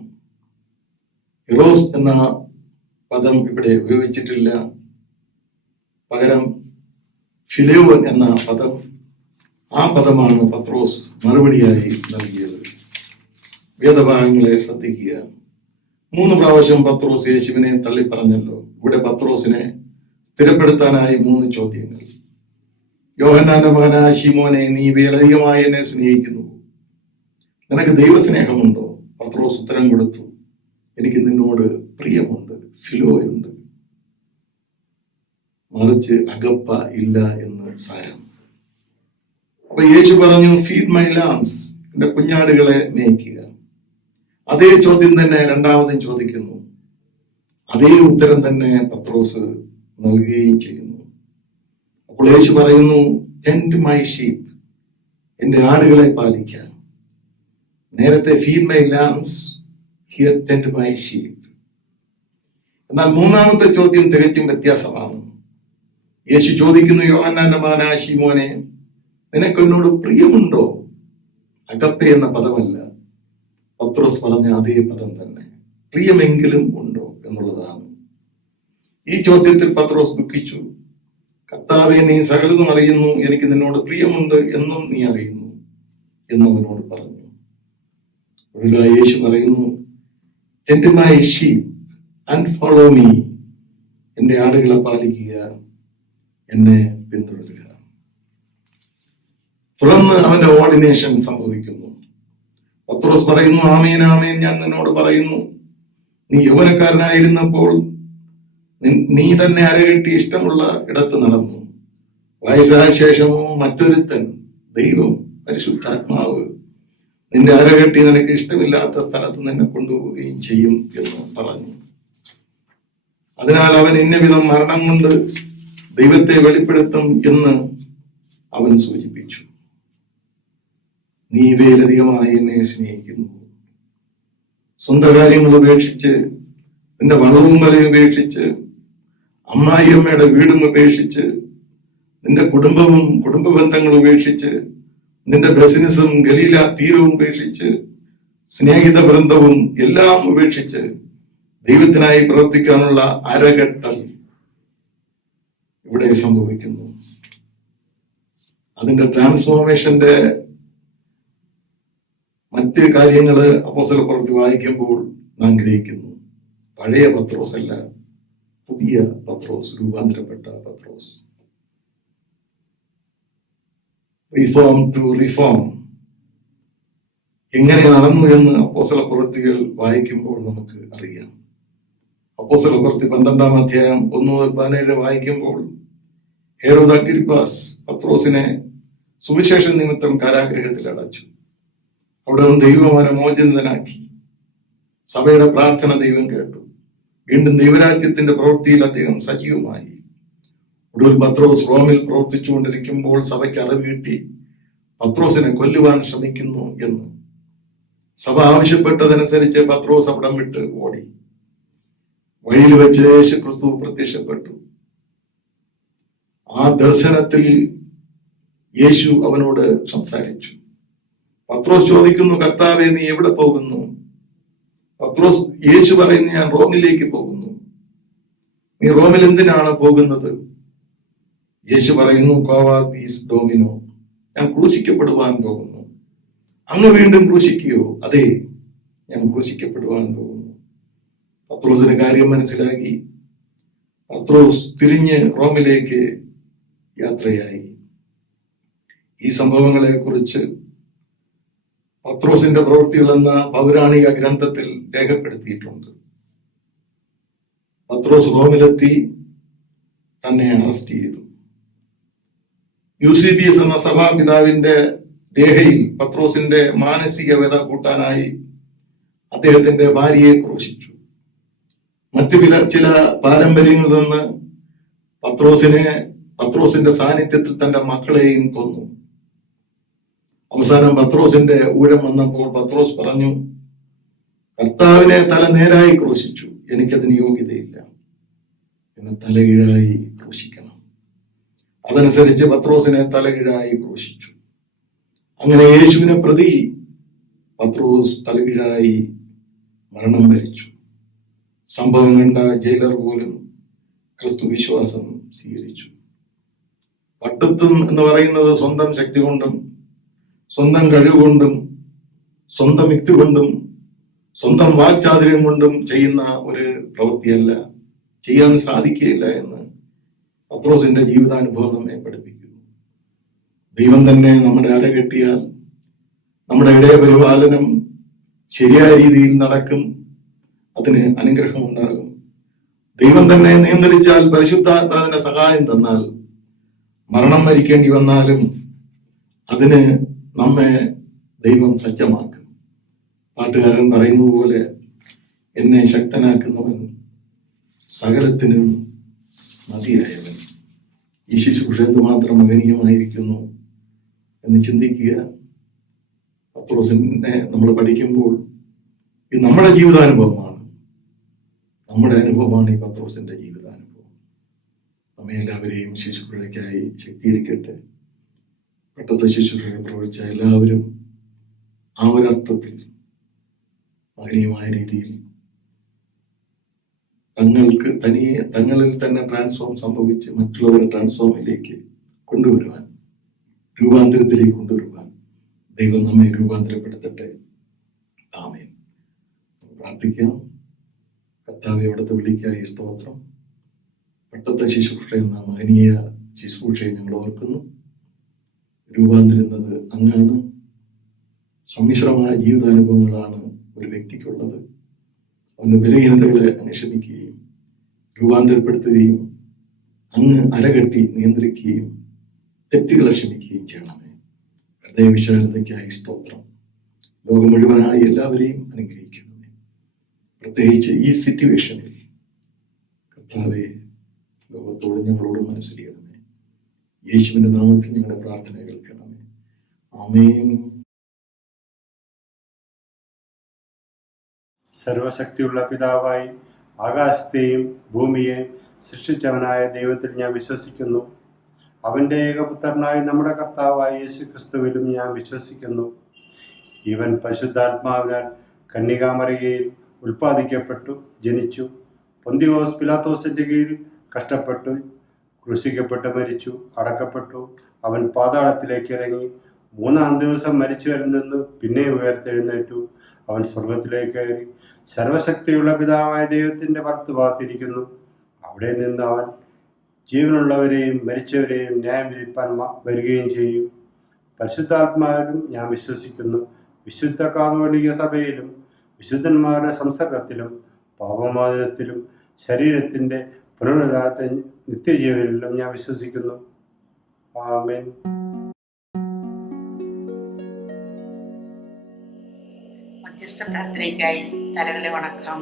എറോസ് എന്ന പദം ഇവിടെ ഉപയോഗിച്ചിട്ടില്ല. പകരം ഫിലയോൻ എന്ന പദം, ആ പദമാണ് പത്രോസ് മറുപടിയായി നൽകിയത്. വേദഭാഗങ്ങളെ ശ്രദ്ധിക്കുക. 3 പ്രാവശ്യം പത്രോസ് യേശുവിനെ തള്ളിപ്പറഞ്ഞല്ലോ. ഇവിടെ പത്രോസിനെ സ്ഥിരപ്പെടുത്താനായി 3 ചോദ്യങ്ങൾ. യോഹന്നാന്റെ മകനായ ശീമോനെ, നീ ഇവയിലധികമായി എന്നെ സ്നേഹിക്കുന്നു, നിനക്ക് ദൈവസ്നേഹമുണ്ടോ? പത്രോസ് ഉത്തരം കൊടുത്തു, എനിക്ക് നിന്നോട് പ്രിയമുണ്ട്, ഫിലോയുണ്ട്, മറിച്ച് അഗപ്പ ഇല്ല എന്ന് സാരം. അപ്പൊ യേശു പറഞ്ഞു, ഫീഡ് മൈ ലാംസ്, എന്റെ കുഞ്ഞാടുകളെ മേയ്ക്കുക. അതേ ചോദ്യം തന്നെ രണ്ടാമതും ചോദിക്കുന്നു. അതേ ഉത്തരം തന്നെ പത്രോസ് നൽകുകയും ചെയ്യുന്നു. അപ്പോൾ യേശു പറയുന്നു, ടെൻഡ് മൈ ഷീപ്പ്, എന്റെ ആടുകളെ പാലിക്കാം. നേരത്തെ feed my lamps, here tend my sheep. എന്നാൽ 3ാമത്തെ ചോദ്യം തികച്ചും വ്യത്യാസമാണ്. യേശു ചോദിക്കുന്നു, യോഹന്നാന്റെ മകനായ ശീമോനെ, നിനക്ക് എന്നോട് പ്രിയമുണ്ടോ? അഗപ്പെ എന്ന പദമല്ല, പത്രോസ് പറഞ്ഞ അതേ പദം തന്നെ, പ്രിയമെങ്കിലും ഉണ്ടോ എന്നുള്ളതാണ്. ഈ ചോദ്യത്തിൽ പത്രോസ് ദുഃഖിച്ചു. കർത്താവേ, നീ സകലതും അറിയുന്നു, എനിക്ക് നിന്നോട് പ്രിയമുണ്ട് എന്നും നീ അറിയുന്നു എന്ന് അവനോട് പറഞ്ഞു. ഒടുവിലായി യേശു പറയുന്നു, "Tend my sheep and follow me." എന്റെ ആടുകളെ പാലിക്കുക, എന്നെ പിന്തുടരുക. തുടർന്ന് അവന്റെ ഓർഡിനേഷൻ സംഭവിക്കുന്നു. പത്രോസ് പറയുന്നു, "ആമേൻ, ആമേൻ, ഞാൻ നിന്നോട് പറയുന്നു, നീ യൗവനക്കാരനായിരുന്നപ്പോൾ നീ തന്നെ അരകെട്ടി ഇഷ്ടമുള്ള ഇടത്ത് നടന്നു. വയസ്സായ ശേഷമോ മറ്റൊരുത്തൻ, ദൈവം, പരിശുദ്ധാത്മാവ്, നിന്റെ അരകെട്ടി നിനക്ക് ഇഷ്ടമില്ലാത്ത സ്ഥലത്ത് നിന്നെ കൊണ്ടുപോവുകയും ചെയ്യും എന്ന് പറഞ്ഞു. അതിനാൽ അവൻ ഇന്നവിധം മരണം കൊണ്ട് ദൈവത്തെ വെളിപ്പെടുത്തും എന്ന് അവൻ സൂചിപ്പിച്ചു. നീ ഇവയിലധികമായി എന്നെ സ്നേഹിക്കുന്നു. സ്വന്തം കാര്യങ്ങൾ ഉപേക്ഷിച്ച്, നിന്റെ വള്ളവും വലയും ഉപേക്ഷിച്ച്, അമ്മായിയമ്മയുടെ വീടും ഉപേക്ഷിച്ച്, നിന്റെ കുടുംബവും കുടുംബ ബന്ധങ്ങളും ഉപേക്ഷിച്ച്, നിന്റെ ബിസിനസ്സും ഗലീല തീരവും ഉപേക്ഷിച്ച്, സ്നേഹിത വൃന്ദവും എല്ലാം ഉപേക്ഷിച്ച് ദൈവത്തിനായി പ്രവർത്തിക്കാനുള്ള അരകെട്ടൽ ഇവിടെ സംഭവിക്കുന്നു. അതിന്റെ ട്രാൻസ്ഫോർമേഷന്റെ മറ്റ് കാര്യങ്ങള് അപ്പോസ്തലപ്രവൃത്തി വായിക്കുമ്പോൾ നാം ഗ്രഹിക്കുന്നു. പഴയ പത്രോസ് അല്ല, പുതിയ പത്രോസ്, രൂപാന്തരപ്പെട്ട പത്രോസ്. റിഫോം ടു റിഫോം എങ്ങനെ നടന്നു എന്ന് അപ്പോസ്തലപ്രവൃത്തികൾ വായിക്കുമ്പോൾ നമുക്ക് അറിയാം. അപ്പോസ്തലപ്രവൃത്തി 12-ാം അധ്യായം 1-17 വായിക്കുമ്പോൾ ഹെരോദ് അഗ്രിപ്പാസ് പത്രോസിനെ സുവിശേഷ നിമിത്തം കാരാഗൃഹത്തിൽ അടച്ചു. അവിടെ നിന്ന് ദൈവം അവനെ മോചിതനാക്കി. സഭയുടെ പ്രാർത്ഥന ദൈവം കേട്ടു. വീണ്ടും ദൈവരാജ്യത്തിന്റെ പ്രവൃത്തിയിൽ അദ്ദേഹം സജീവമായി. ഒടുവിൽ പത്രോസ് റോമിൽ പ്രവർത്തിച്ചുകൊണ്ടിരിക്കുമ്പോൾ സഭയ്ക്ക് അറിവ് കിട്ടി പത്രോസിനെ കൊല്ലുവാൻ ശ്രമിക്കുന്നു എന്ന്. സഭ ആവശ്യപ്പെട്ടതനുസരിച്ച് പത്രോസ് അവിടം വിട്ട് ഓടി. വഴിയിൽ വെച്ച് യേശു ക്രിസ്തു പ്രത്യക്ഷപ്പെട്ടു. ആ ദർശനത്തിൽ യേശു അവനോട് സംസാരിച്ചു. പത്രോസ് ചോദിക്കുന്നു, "കർത്താവേ, നീ എവിടെ പോകുന്നു?" യേശു പറയുന്നു, "ഞാൻ റോമിലേക്ക് പോകുന്നു." "നീ റോമിൽ എന്തിനാണ് പോകുന്നത്?" യേശു പറയുന്നു, "കോവാദീസ് ഡോമിനോ, ഞാൻ ക്രൂശിക്കപ്പെടുവാൻ പോകുന്നു." "അങ്ങ് വീണ്ടും ക്രൂശിക്കുകയോ?" "അതെ, ഞാൻ ക്രൂശിക്കപ്പെടുവാൻ പോകുന്നു." പത്രോസിന് കാര്യം മനസ്സിലാക്കി. പത്രോസ് തിരിഞ്ഞ് റോമിലേക്ക് യാത്രയായി. ഈ സംഭവങ്ങളെ കുറിച്ച് പത്രോസിന്റെ പ്രവൃത്തികൾ എന്ന പൗരാണിക ഗ്രന്ഥത്തിൽ രേഖപ്പെടുത്തിയിട്ടുണ്ട്. പത്രോസ് റോമിലെത്തി, തന്നെ അറസ്റ്റ് ചെയ്തു. യൂസേബിയസ് എന്ന സഭാപിതാവിന്റെ രേഖയിൽ പത്രോസിന്റെ മാനസിക വ്യത കൂട്ടാനായി അദ്ദേഹത്തിന്റെ ഭാര്യയെ ക്രൂശിച്ചു. മറ്റു ചില പാരമ്പര്യങ്ങളിൽ നിന്ന് പത്രോസിന്റെ സാന്നിധ്യത്തിൽ തന്റെ മക്കളെയും കൊന്നു. അവസാനം പത്രോസിന്റെ ഊഴം വന്നപ്പോൾ പത്രോസ് പറഞ്ഞു, "കർത്താവിനെ തല നേരായി ക്രൂശിച്ചു, എനിക്കതിന് യോഗ്യതയില്ല, എന്നെ തലകീഴായി ക്രൂശിക്കണം." അതനുസരിച്ച് പത്രോസിനെ തലകീഴായി ക്രൂശിച്ചു. അങ്ങനെ യേശുവിനെ പ്രതി പത്രോസ് തലകീഴായി മരണം വരിച്ചു. സംഭവം കണ്ട ജയിലർ പോലും ക്രിസ്തു വിശ്വാസം സ്വീകരിച്ചു. പട്ടത്വം എന്ന് പറയുന്നത് സ്വന്തം ശക്തി കൊണ്ടും സ്വന്തം കഴിവുകൊണ്ടും സ്വന്തം യുക്തി കൊണ്ടും സ്വന്തം വാക്ചാതുര്യം കൊണ്ടും ചെയ്യുന്ന ഒരു പ്രവൃത്തിയല്ല, ചെയ്യാൻ സാധിക്കുകയില്ല എന്ന് പത്രോസിന്റെ ജീവിതാനുഭവം നമ്മെ പഠിപ്പിക്കുന്നു. ദൈവം തന്നെ നമ്മുടെ അരകെട്ടിയാൽ നമ്മുടെ ഇടയപരിപാലനം ശരിയായ രീതിയിൽ നടക്കും, അതിന് അനുഗ്രഹം ഉണ്ടാകും. ദൈവം തന്നെ നിയന്ത്രിച്ചാൽ, പരിശുദ്ധാത്മാവിന്റെ സഹായം തന്നാൽ, മരണം വരിക്കേണ്ടി വന്നാലും അതിന് നമ്മെ ദൈവം സജ്ജമാക്കും. പാട്ടുകാരൻ പറയുന്നത് പോലെ, "എന്നെ ശക്തനാക്കുന്നവൻ സകലത്തിനും മതിയായവൻ." ഈ ശുശ്രൂഷ എന്തുമാത്രം മഹനീയമായിരിക്കുന്നു എന്ന് ചിന്തിക്കുക. പത്രോസിനെ നമ്മൾ പഠിക്കുമ്പോൾ ഇത് നമ്മുടെ ജീവിതാനുഭവമാണ്. നമ്മുടെ അനുഭവമാണ് ഈ പത്രോസിന്റെ ജീവിതാനുഭവം. നമ്മെ എല്ലാവരെയും ശുശ്രൂഷയ്ക്കായി ശക്തീകരിക്കട്ടെ. പെട്ടത്തെ ശുശ്രൂഷയെ പ്രവർത്തിച്ച എല്ലാവരും ആ ഒരർത്ഥത്തിൽ മഹനീയമായ രീതിയിൽ തങ്ങളിൽ തന്നെ ട്രാൻസ്ഫോം സംഭവിച്ച് മറ്റുള്ളവരെ ട്രാൻസ്ഫോമിലേക്ക് കൊണ്ടുവരുവാൻ, രൂപാന്തരത്തിലേക്ക് കൊണ്ടുവരുവാൻ ദൈവം നമ്മെ രൂപാന്തരപ്പെടുത്തട്ടെ. ആമേൻ. പ്രാർത്ഥിക്കാം. കർത്താവേ, അവിടുത്തെ വിളിക്കായി സ്തോത്രം. പട്ടത്തെ ശുശ്രൂഷ എന്ന മഹനീയ ശുശ്രൂഷയെ ഞങ്ങൾ ഓർക്കുന്നു. രൂപാന്തരുന്നത് അങ്ങാണ്. സമ്മിശ്രമായ ജീവിതാനുഭവങ്ങളാണ് ഒരു വ്യക്തിക്കുള്ളത്. അവന്റെ ബലഹീനതകളെ അനുക്ഷമിക്കുകയും രൂപാന്തരപ്പെടുത്തുകയും അങ്ങ് അരകെട്ടി നിയന്ത്രിക്കുകയും തെറ്റുകളെ ക്ഷമിക്കുകയും ചെയ്യണമേ. ഹൃദയവിശാലതയ്ക്കായി സ്തോത്രം. ലോകം മുഴുവനായി എല്ലാവരെയും അനുഗ്രഹിക്കണമേ. പ്രത്യേകിച്ച് ഈ സിറ്റുവേഷനിൽ കർത്താവെ, ലോകത്തോട് ഞങ്ങളോട് മനസ്സിലാക്കണമേ. യേശുവിന്റെ നാമത്തിൽ ഞങ്ങളുടെ പ്രാർത്ഥന കേൾക്കണമേ. ആമേൻ. സർവശക്തിയുള്ള പിതാവായി ആകാശത്തെയും ഭൂമിയെയും സൃഷ്ടിച്ചവനായ ദൈവത്തിൽ ഞാൻ വിശ്വസിക്കുന്നു. അവൻ്റെ ഏകപുത്രനായ നമ്മുടെ കർത്താവായ യേശു ക്രിസ്തുവിലും ഞാൻ വിശ്വസിക്കുന്നു. ഇവൻ പരിശുദ്ധാത്മാവിനാൽ കന്യകാമറിയയിൽ ഉൽപ്പാദിക്കപ്പെട്ടു, ജനിച്ചു, പൊന്തിയോസ് പിലാത്തോസിന്റെ കീഴിൽ കഷ്ടപ്പെട്ടു, ക്രൂശിക്കപ്പെട്ട് മരിച്ചു, അടക്കപ്പെട്ടു. അവൻ പാതാളത്തിലേക്ക് ഇറങ്ങി, 3-ാം ദിവസം മരിച്ചവരിൽ നിന്ന് പിന്നെ ഉയർത്തെഴുന്നേറ്റു. അവൻ സ്വർഗത്തിലേക്ക് കയറി സർവശക്തിയുള്ള പിതാവായ ദൈവത്തിന്റെ വലത്തുഭാഗത്തിരിക്കുന്നു. അവിടെ നിന്ന് അവൻ ജീവനുള്ളവരെയും മരിച്ചവരെയും ന്യായം വിധിപ്പാൻ വരികയും ചെയ്യും. പരിശുദ്ധാത്മാവിലും ഞാൻ വിശ്വസിക്കുന്നു. വിശുദ്ധ കാതോലിക സഭയിലും വിശുദ്ധന്മാരുടെ സംസർഗത്തിലും പാപമോചനത്തിലും ശരീരത്തിന്റെ പുനരുദ്ധാനത്തെ നിത്യജീവനിലും ഞാൻ വിശ്വസിക്കുന്നു. ആമേൻ. മധ്യസ്ഥ പ്രാർത്ഥനയ്ക്കായി തലകളെ വണക്കാം.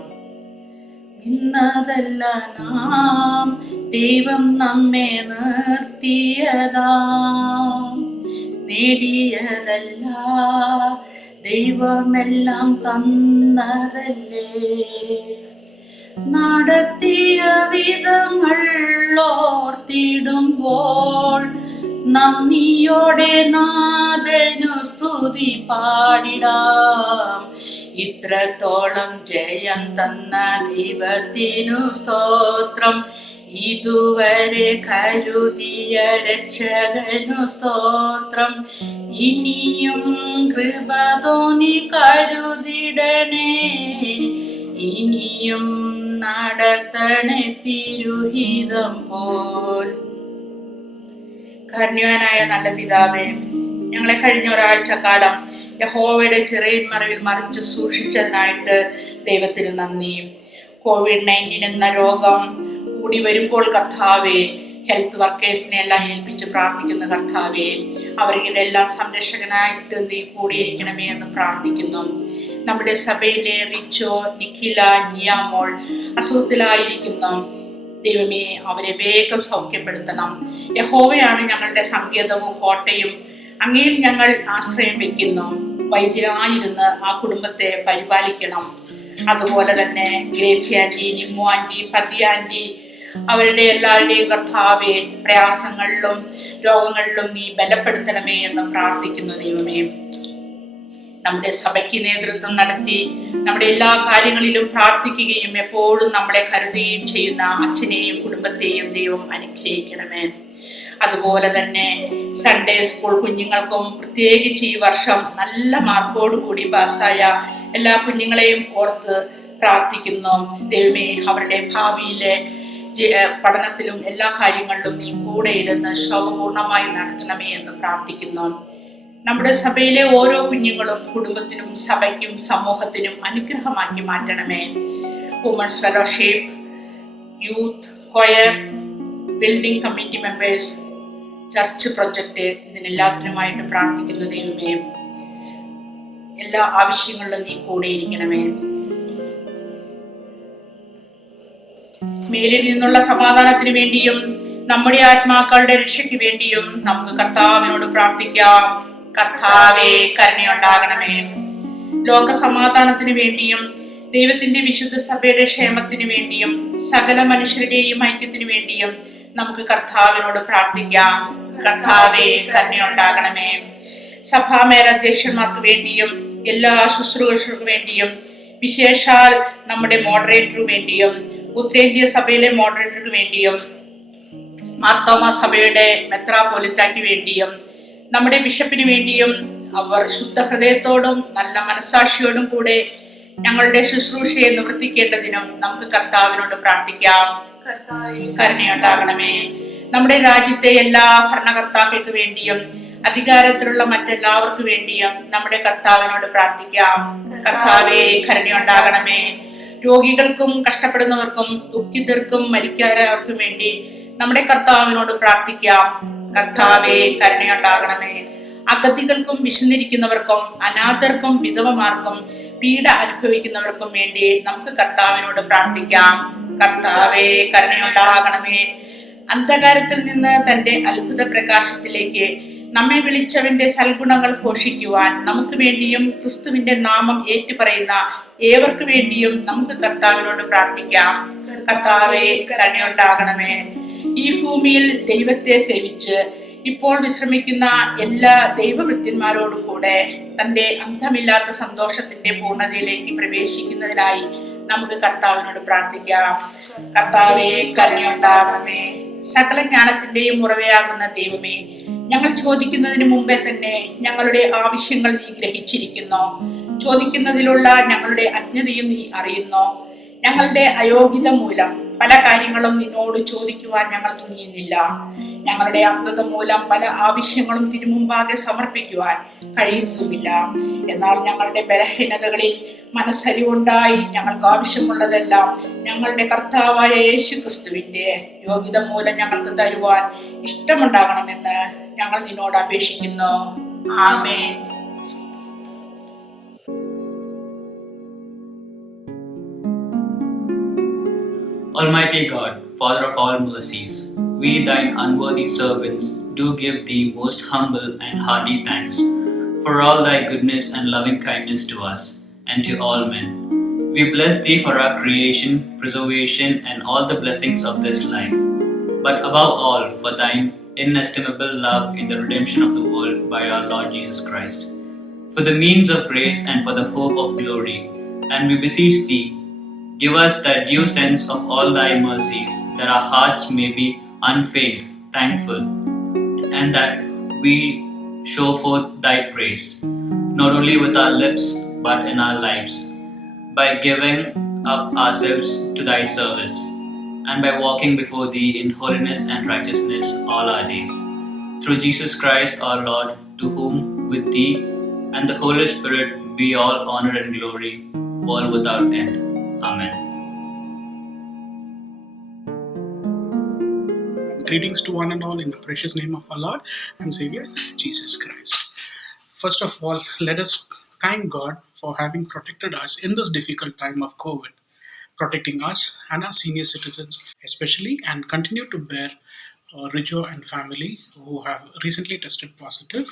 ഇന്നതല്ല നാം ദൈവം നമ്മെ നിർത്തിയതാം, നേടിയതല്ല ദൈവമെല്ലാം തന്നതല്ലേ. നടത്തിയ വിധങ്ങൾ ഓർത്തിടുമ്പോൾ നന്ദിയോടെ നാഥനു സ്തുതി പാടിടാം. ഇത്രത്തോളം ജയം തന്ന ദൈവത്തിനു സ്തോത്രം, ഇതുവരെ കരുതിയ രക്ഷകനു സ്തോത്രം. ഇനിയും കൃപ തോന്നി കരുതിടണേ, ഇനിയും നടത്തണേ തിരുഹിതം പോൽ. കാരുണ്യവാനായ നല്ല പിതാവേ, ഞങ്ങളെ കഴിഞ്ഞ ഒരാഴ്ചക്കാലം യഹോവയുടെ ചെറിയ മറവിൽ മറിച്ച് സൂക്ഷിച്ചതിനായിട്ട് ദൈവത്തിന് നന്ദി. COVID-19 എന്ന രോഗം കൂടി വരുമ്പോൾ കർത്താവേ, ഹെൽത്ത് വർക്കേഴ്സിനെ എല്ലാം ഏൽപ്പിച്ച് പ്രാർത്ഥിക്കുന്ന കർത്താവേ, അവരുടെ എല്ലാം സംരക്ഷകനായിട്ട് നീ കൂടിയിരിക്കണമേ എന്ന് പ്രാർത്ഥിക്കുന്നു. നമ്മുടെ സഭയിലെ റിച്ചോ, നിഖില, നിയാമോൾ അസുഖത്തിലായിരിക്കുന്നു. ദൈവമേ, അവരെ വേഗം സൗഖ്യപ്പെടുത്തണം. യഹോവയാണ് ഞങ്ങളുടെ സങ്കേതവും കോട്ടയും, അങ്ങയിൽ ഞങ്ങൾ ആശ്രയം വെക്കുന്നു. വൈദ്യരായിരുന്ന് ആ കുടുംബത്തെ പരിപാലിക്കണം. അതുപോലെ തന്നെ ഗ്രേസി ആന്റി, നിമ്മു ആന്റി, പതി ആന്റി, അവരുടെ എല്ലാവരുടെയും കർത്താവെ പ്രയാസങ്ങളിലും രോഗങ്ങളിലും നീ ബലപ്പെടുത്തണമേ എന്ന് പ്രാർത്ഥിക്കുന്നു. ദൈവമേ, നമ്മുടെ സഭയ്ക്ക് നേതൃത്വം നടത്തി നമ്മുടെ എല്ലാ കാര്യങ്ങളിലും പ്രാർത്ഥിക്കുകയും എപ്പോഴും നമ്മളെ കരുതുകയും ചെയ്യുന്ന അച്ഛനെയും കുടുംബത്തെയും ദൈവം അനുഗ്രഹിക്കണമേ. അതുപോലെ തന്നെ സൺഡേ സ്കൂൾ കുഞ്ഞുങ്ങൾക്കും പ്രത്യേകിച്ച് ഈ വർഷം നല്ല മാർക്കോടുകൂടി പാസ്സായ എല്ലാ കുഞ്ഞുങ്ങളെയും ഓർത്ത് പ്രാർത്ഥിക്കുന്നു. ദൈവമേ, അവരുടെ ഭാവിയിലെ പഠനത്തിലും എല്ലാ കാര്യങ്ങളിലും നീ കൂടെ ഇരുന്ന് ശോഭപൂർണമായി നടത്തണമേ എന്ന് പ്രാർത്ഥിക്കുന്നു. നമ്മുടെ സഭയിലെ ഓരോ കുഞ്ഞുങ്ങളും കുടുംബത്തിനും സഭയ്ക്കും സമൂഹത്തിനും അനുഗ്രഹമാക്കി മാറ്റണമേ. Women's fellowship, youth choir, building committee members, church project, ഇതിനെല്ലാത്തിനുമായിട്ട് പ്രാർത്ഥിക്കുന്നു. ദൈവമേ, എല്ലാ ആവശ്യങ്ങളിലും നീ കൂടെ ഇരിക്കണമേ. മേലിൽ നിന്നുള്ള സമാധാനത്തിന് വേണ്ടിയും നമ്മുടെ ആത്മാക്കളുടെ രക്ഷയ്ക്ക് വേണ്ടിയും നമുക്ക് കർത്താവിനോട് പ്രാർത്ഥിക്കാം. കർത്താവേ, കരുണയുണ്ടാകണമേ. ലോക സമാധാനത്തിന് വേണ്ടിയും ദൈവത്തിന്റെ വിശുദ്ധ സഭയുടെ ക്ഷേമത്തിന് വേണ്ടിയും സകല മനുഷ്യരുടെയും ഐക്യത്തിന് വേണ്ടിയും നമുക്ക് കർത്താവിനോട് പ്രാർത്ഥിക്കാം. കർത്താവേ, കരുണയുണ്ടാകണമേ. സഭാ മേലധ്യക്ഷന്മാർക്ക് വേണ്ടിയും എല്ലാ ശുശ്രൂഷകർക്ക് വേണ്ടിയും വിശേഷാൽ നമ്മുടെ മോഡറേറ്ററിനു വേണ്ടിയും ഉത്തരേന്ത്യ സഭയിലെ മോഡറേറ്റർക്ക് വേണ്ടിയും മാർത്തോമ സഭയുടെ മെത്രാപോലിത്താക്ക് വേണ്ടിയും നമ്മുടെ ബിഷപ്പിന് വേണ്ടിയും അവർ ശുദ്ധ ഹൃദയത്തോടും നല്ല മനസാക്ഷിയോടും കൂടെ ഞങ്ങളുടെ ശുശ്രൂഷയെ നിവർത്തിക്കേണ്ടതിനും നമുക്ക് കർത്താവിനോട് പ്രാർത്ഥിക്കാം. കരുണയുണ്ടാകണമേ. നമ്മുടെ രാജ്യത്തെ എല്ലാ ഭരണകർത്താക്കൾക്ക് വേണ്ടിയും അധികാരത്തിലുള്ള മറ്റെല്ലാവർക്കു വേണ്ടിയും നമ്മുടെ കർത്താവിനോട് പ്രാർത്ഥിക്കാം. കർത്താവേ, കരുണയുണ്ടാകണമേ. രോഗികൾക്കും കഷ്ടപ്പെടുന്നവർക്കും ദുഃഖിതർക്കും മരിക്കാരവർക്കും വേണ്ടി നമ്മുടെ കർത്താവിനോട് പ്രാർത്ഥിക്കാം. കർത്താവേ, കരുണയുണ്ടാകണമേ. അഗതികൾക്കും വിശന്നിരിക്കുന്നവർക്കും അനാഥർക്കും വിധവമാർക്കും പീഡ അനുഭവിക്കുന്നവർക്കും വേണ്ടി നമുക്ക് കർത്താവിനോട് പ്രാർത്ഥിക്കാം. കർത്താവേ, കരുണയുണ്ടാകണമേ. അന്ധകാരത്തിൽ നിന്ന് തന്റെ അത്ഭുത പ്രകാശത്തിലേക്ക് നമ്മെ വിളിച്ചവന്റെ സൽഗുണങ്ങൾ ഘോഷിക്കുവാൻ നമുക്ക് വേണ്ടിയും ക്രിസ്തുവിന്റെ നാമം ഏറ്റുപറയുന്ന ഏവർക്കു വേണ്ടിയും നമുക്ക് കർത്താവിനോട് പ്രാർത്ഥിക്കാം. കർത്താവേ, കരുണയുണ്ടാകണമേ. ഈ ഭൂമിയിൽ ദൈവത്തെ സേവിച്ച് ഇപ്പോൾ വിശ്രമിക്കുന്ന എല്ലാ ദൈവവൃത്യന്മാരോടും കൂടെ തന്റെ അന്തമില്ലാത്ത സന്തോഷത്തിന്റെ പൂർണ്ണതയിലേക്ക് പ്രവേശിക്കുന്നതിനായി നമുക്ക് കർത്താവിനോട് പ്രാർത്ഥിക്കാം. കർത്താവേ, കരുണയുണ്ടാകണമേ. സകല ജ്ഞാനത്തിന്റെയും ഉറവയാകുന്ന ദൈവമേ, ഞങ്ങൾ ചോദിക്കുന്നതിന് മുമ്പേ തന്നെ ഞങ്ങളുടെ ആവശ്യങ്ങൾ നീ ഗ്രഹിച്ചിരിക്കുന്നു. ചോദിക്കുന്നതിലുള്ള ഞങ്ങളുടെ അജ്ഞതയും നീ അറിയുന്നു. ഞങ്ങളുടെ അയോഗ്യത മൂലം പല കാര്യങ്ങളും നിന്നോട് ചോദിക്കുവാൻ ഞങ്ങൾ തുനിയുന്നില്ല. ഞങ്ങളുടെ അന്ധത മൂലം പല ആവശ്യങ്ങളും തിരുമുമ്പാകെ സമർപ്പിക്കുവാൻ കഴിയുന്നതുമില്ല. എന്നാൽ ഞങ്ങളുടെ ബലഹീനതകളിൽ മനസ്സലിവുണ്ടായി ഞങ്ങൾക്ക് ആവശ്യമുള്ളതെല്ലാം ഞങ്ങളുടെ കർത്താവായ യേശു ക്രിസ്തുവിന്റെ യോഗ്യത മൂലം ഞങ്ങൾക്ക് തരുവാൻ ഇഷ്ടമുണ്ടാകണമെന്ന് ഞങ്ങൾ നിന്നോട് അപേക്ഷിക്കുന്നു. ആമേൻ. Almighty God, Father of all mercies, we thine unworthy servants do give thee most humble and hearty thanks for all thy goodness and loving kindness to us and to all men. We bless thee for our creation, preservation and all the blessings of this life, but above all for thine inestimable love in the redemption of the world by our Lord Jesus Christ, for the means of grace and for the hope of glory. And we beseech thee, give us that due sense of all thy mercies, that our hearts may be unfeigned, thankful, and that we show forth thy praise, not only with our lips, but in our lives, by giving up ourselves to thy service, and by walking before thee in holiness and righteousness all our days. Through Jesus Christ our Lord, to whom with thee and the Holy Spirit be all honor and glory, world without end. Amen. Greetings to one and all in the precious name of our Lord and Savior, Jesus Christ. First of all, let us thank God for having protected us in this difficult time of COVID, protecting us and our senior citizens especially, and continue to bear Rijo and family who have recently tested positive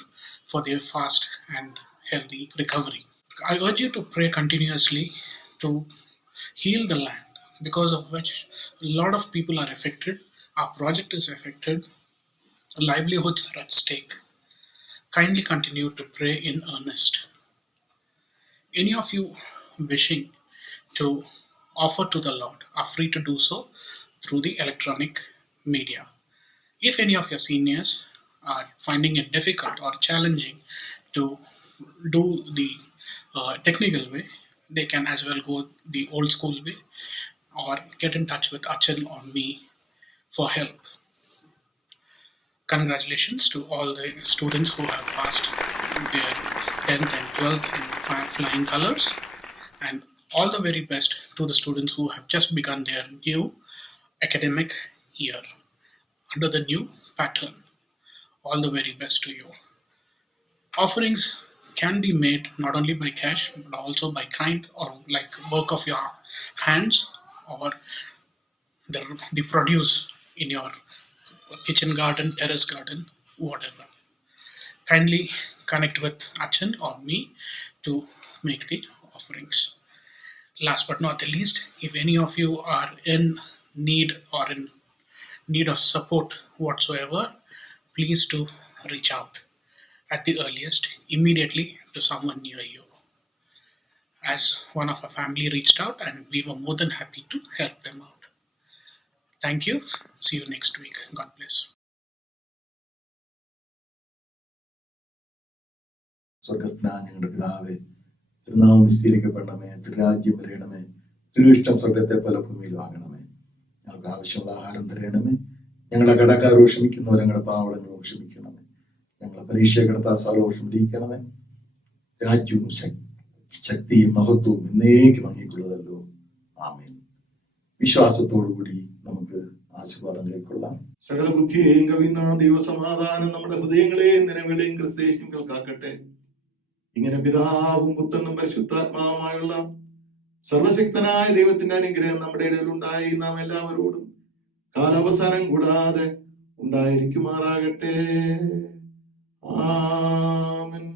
for their fast and healthy recovery. I urge you to pray continuously to heal the land, because of which a lot of people are affected. Our project is affected. Livelihoods are at stake. Kindly continue to pray in earnest. Any of you wishing to offer to the Lord are free to do so through the electronic media. If any of your seniors are finding it difficult or challenging to do the technical way, they can as well go the old school way or get in touch with Achan or me for help. Congratulations to all the students who have passed their 10th and 12th in flying colors, and all the very best to the students who have just begun their new academic year under the new pattern. All the very best to you. Offerings can be made not only by cash but also by kind or like work of your hands, or the produce in your kitchen garden, terrace garden, whatever. Kindly connect with Achan or me to make the offerings. Last but not the least, if any of you are in need or in need of support whatsoever, please do reach out at the earliest immediately to someone near you. as one of our family reached out, and we were more than happy to help them out. Thank you. See you next week. God bless. സ്വർഗസ്ഥനായ ഞങ്ങളുടെ പിതാവേ, തിരുനാമം വിസ്തീരിക്കപ്പെടണമേ, തിരുരാജ്യം വരയണമേ, തിരുവിഷ്ടം സ്വർഗത്തെ പോലെ ഭൂമിയിലും ആകണമേ. ഞങ്ങൾക്ക് ആവശ്യമുള്ള ആഹാരം തരയണമേ. ഞങ്ങളുടെ കടക്കാരോട് ക്ഷമിക്കുന്നവർ ഞങ്ങളുടെ പാവങ്ങളോട് ക്ഷമിക്കണമേ. ഞങ്ങളെ പരീക്ഷയെ കിടത്താൻ സർവോഷം ഇരിക്കണമേ. രാജ്യവും ശക്തിയും മഹത്വവും എന്നേക്കും അങ്ങേക്കുള്ളതല്ലോ. ആമേൻ. വിശ്വാസത്തോടുകൂടി നമുക്ക് ആശീർവാദം കൈക്കൊള്ളാം. സകല ബുദ്ധിയെയും കവിയുന്ന ദൈവസമാധാനം നമ്മുടെ ഹൃദയങ്ങളെയും നിലവിളെയും ക്രിസ്തേഷനുകൾ കാക്കട്ടെ. ഇങ്ങനെ പിതാവും പുത്രനും പരിശുദ്ധാത്മാവുമായുള്ള സർവശക്തനായ ദൈവത്തിന്റെ അനുഗ്രഹം നമ്മുടെ ഇടയിൽ ഉണ്ടായി നാം എല്ലാവരോടും കാലാവസാനം കൂടാതെ ഉണ്ടായിരിക്കുമാറാകട്ടെ. ആമേൻ.